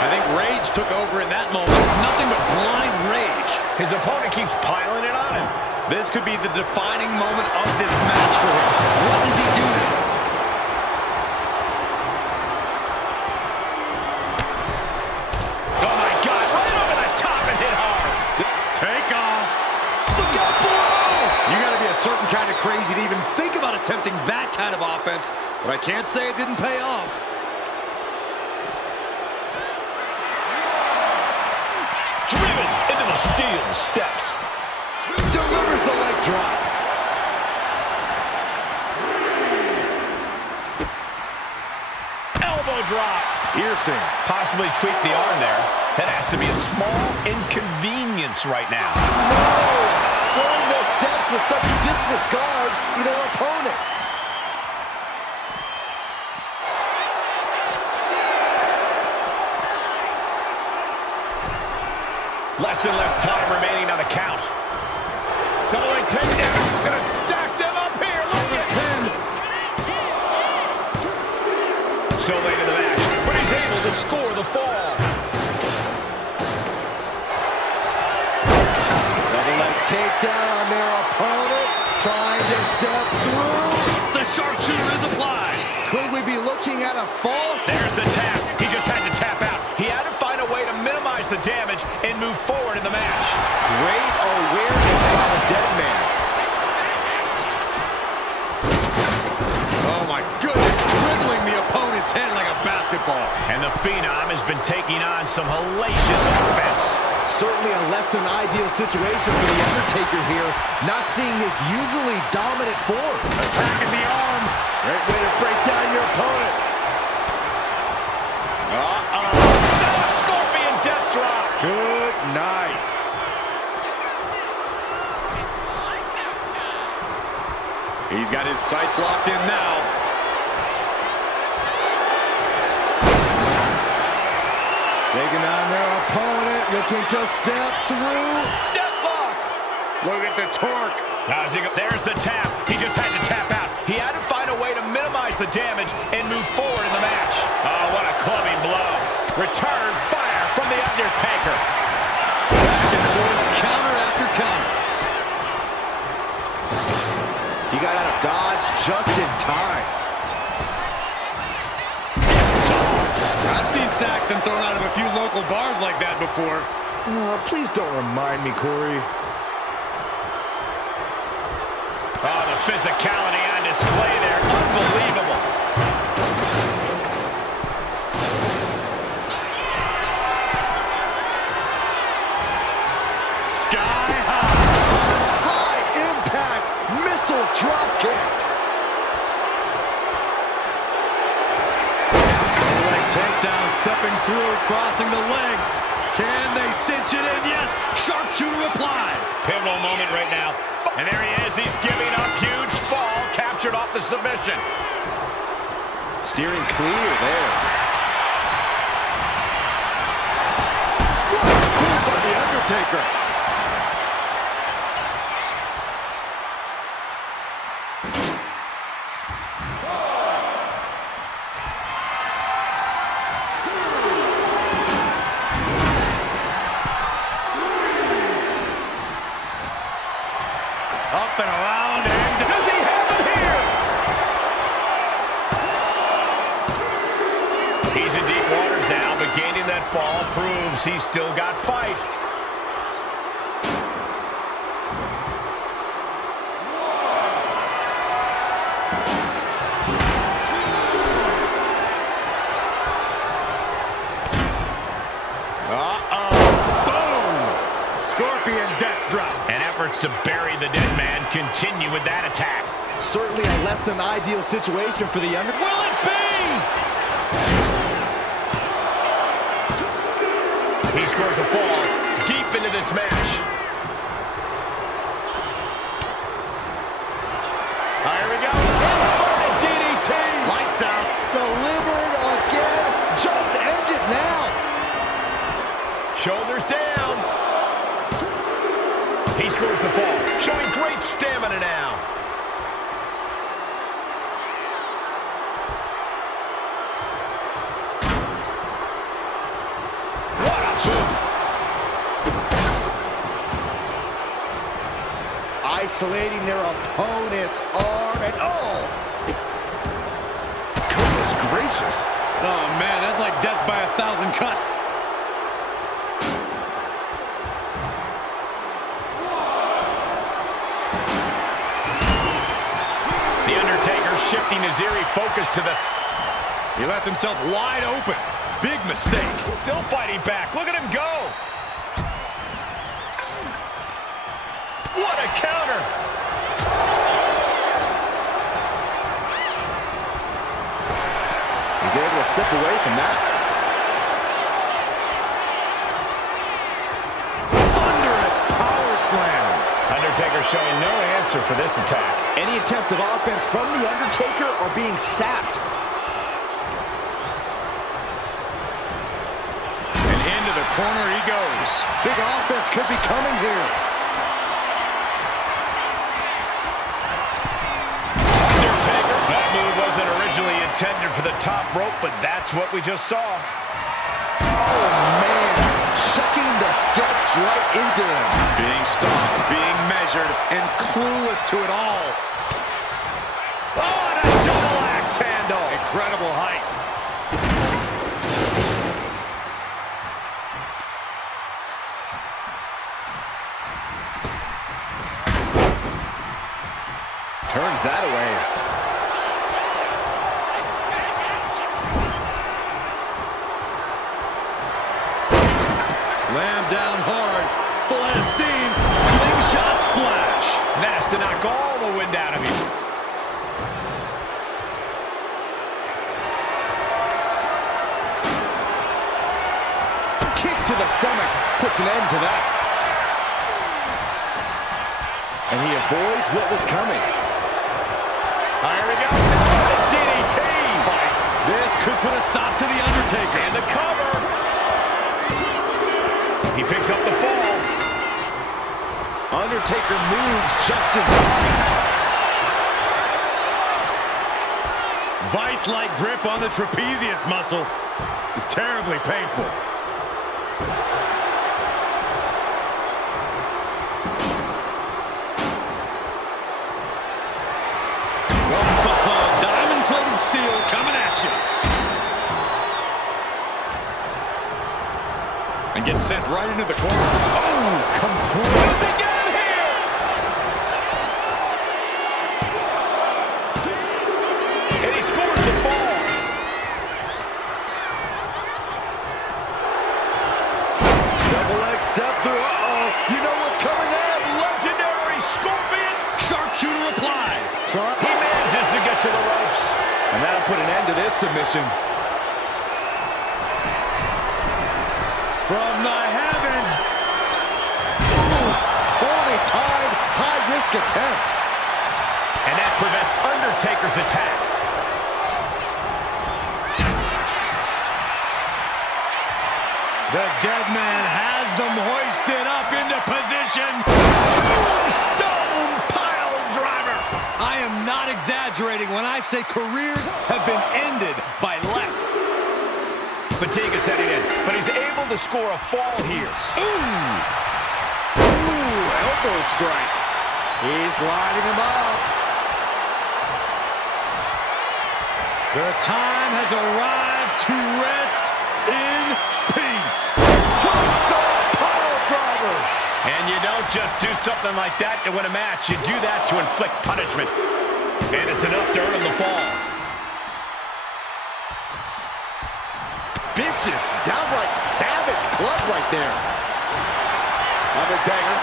I think rage took over in that moment. Nothing but blind rage. His opponent keeps piling it on him. This could be the defining moment of this match for him. What does he do now? Oh my God, right over the top and hit hard. Take off. Look out below. You got to be a certain kind of crazy to even think about attempting that kind of offense, but I can't say it didn't pay off. Driven into the steel steps. Delivers the leg drop. Elbow drop. Piercing. Possibly tweak the arm there. That has to be a small inconvenience right now. No! Throwing those steps with such disregard for their opponent. Less and less time remaining on the count. Double leg takedown. Gonna stack them up here. Look at him. So late in the match, but he's able to score the fall. Double leg takedown on their opponent. Trying to step through. The sharpshooter is applied. Could we be looking at a fall? There's the tap. He just had to tap out. He had to find a way to minimize the damage and move forward in the match. Great awareness by the dead man. Oh my goodness, dribbling the opponent's head like a basketball. And the Phenom has been taking on some hellacious offense. Certainly a less than ideal situation for the Undertaker here. Not seeing his usually dominant form. Attacking the arm. Great way to break down your opponent. Scorpion death drop. Good night. He's got his sights locked in now. Taking on their opponent, looking to step through. Deathlock. Look at the torque. There's the tap. He just had to tap out. He had to find a way to minimize the damage and move forward in the match. Oh, what a clubbing blow. Return fire from the Undertaker. Back and forth, counter after counter. He got out of dodge just in time. I've seen Saxton thrown out of a few local bars like that before. Please don't remind me, Corey. Oh, the physicality on display there. Unbelievable. Sky high. High impact missile drop kick. Leg takedown, stepping through, crossing the legs. Can they cinch it in? Yes. Sharpshooter applied. Pivotal moment right now. And there he is. He's giving up. Huge fall. Captured off the submission. Steering clear there. Move by the Undertaker. Up and around, and does he have it here? He's in deep waters now, but gaining that fall proves he's still got fight. Scorpion death drop. And efforts to bury the dead man continue with that attack. Certainly a less than ideal situation for the Undertaker. Will it be? He scores a fall deep into this match. Here we go. Inverted DDT. Lights out. Delivered again. Just end it now. Shoulders down. He scores the fall, showing great stamina now. What a boot. Isolating their opponent's arm and goodness gracious. Oh man, that's like death by 1,000 cuts. The Undertaker shifting his eerie focus to the... He left himself wide open. Big mistake. Still fighting back. Look at him go. What a counter. He's able to slip away from that. Thunderous power slam. Undertaker showing no answer for this attack. Any attempts of offense from The Undertaker are being sapped. And into the corner he goes. Big offense could be coming here. Undertaker. That move wasn't originally intended for the top rope, but that's what we just saw. Oh, man. Chucking the steps right into him. Being stopped, being measured, and clueless to it all. Oh, and a double axe handle. Incredible height. Turns that away. Slam down hard. Full head of steam. Slingshot splash. That has to knock all the wind out of you. Kick to the stomach puts an end to that. And he avoids what was coming. Here we go. DDT. This could put a stop to The Undertaker. And the cover. He picks up the fall. Undertaker moves just in time. Vice-like grip on the trapezius muscle. This is terribly painful. Diamond-plated steel coming at you. And gets sent right into the corner. Oh, completely. And he scores the ball. Double leg step through. You know what's coming in. Legendary Scorpion. Sharpshooter applied. He manages to get to the ropes. And that'll put an end to this submission. From the heavens. Poorly timed, high-risk attempt. And that prevents Undertaker's attack. The dead man has them hoisted up into position. Tombstone pile driver. I am not exaggerating when I say careers have been ended by less. Fatigue is setting in, but he's able to score a fall here. Ooh, elbow strike. He's lining him up. The time has arrived to rest in peace. Tombstone pile driver. And you don't just do something like that to win a match. You do that to inflict punishment. And it's enough to earn him the fall. Vicious, downright savage club right there. Undertaker.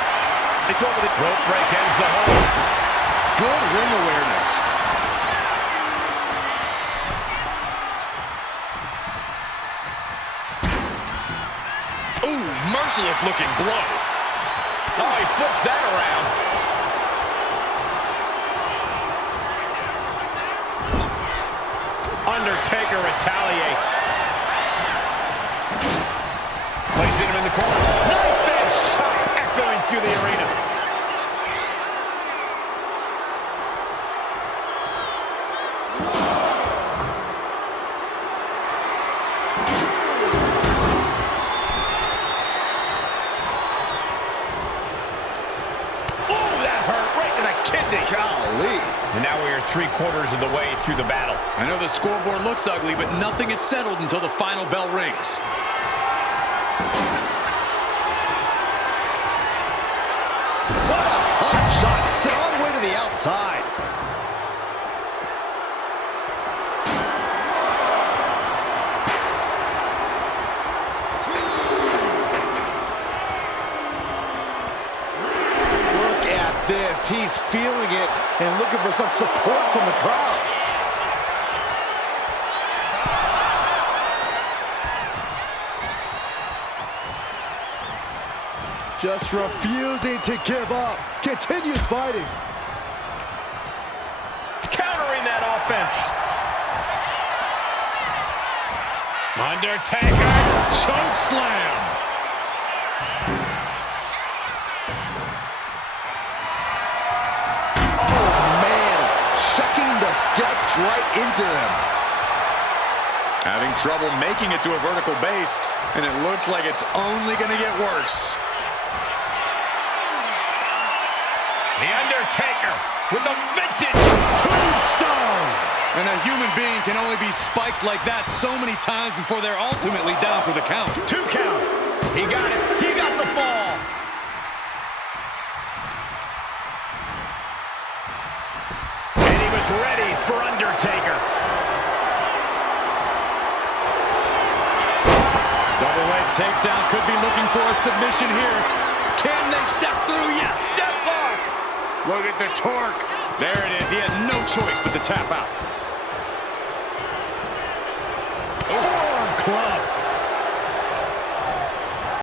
It's going to the Rope break ends the hold. good ring awareness. Ooh, merciless looking blow. Oh, he flips that around. Undertaker retaliates. Placing him in the corner. Knife edge shot echoing through the arena. 3/4 of the way through the battle. I know the scoreboard looks ugly, but nothing is settled until the final bell rings. What a hot shot. Sent all the way to the outside. Look at this. He's feeling it and looking for some support from the crowd. Just refusing to give up. Continues fighting. Countering that offense. Undertaker. Choke slam. Oh, man. Chucking the steps right into them. Having trouble making it to a vertical base, and it looks like it's only going to get worse. The Undertaker with a vintage tombstone. And a human being can only be spiked like that so many times before they're ultimately down for the count. 2 count. He got it. He got the fall. And he was ready for Undertaker. Double leg takedown, could be looking for a submission here. Can they step through? Yes, deathlock. Look at the torque. There it is. He had no choice but to tap out.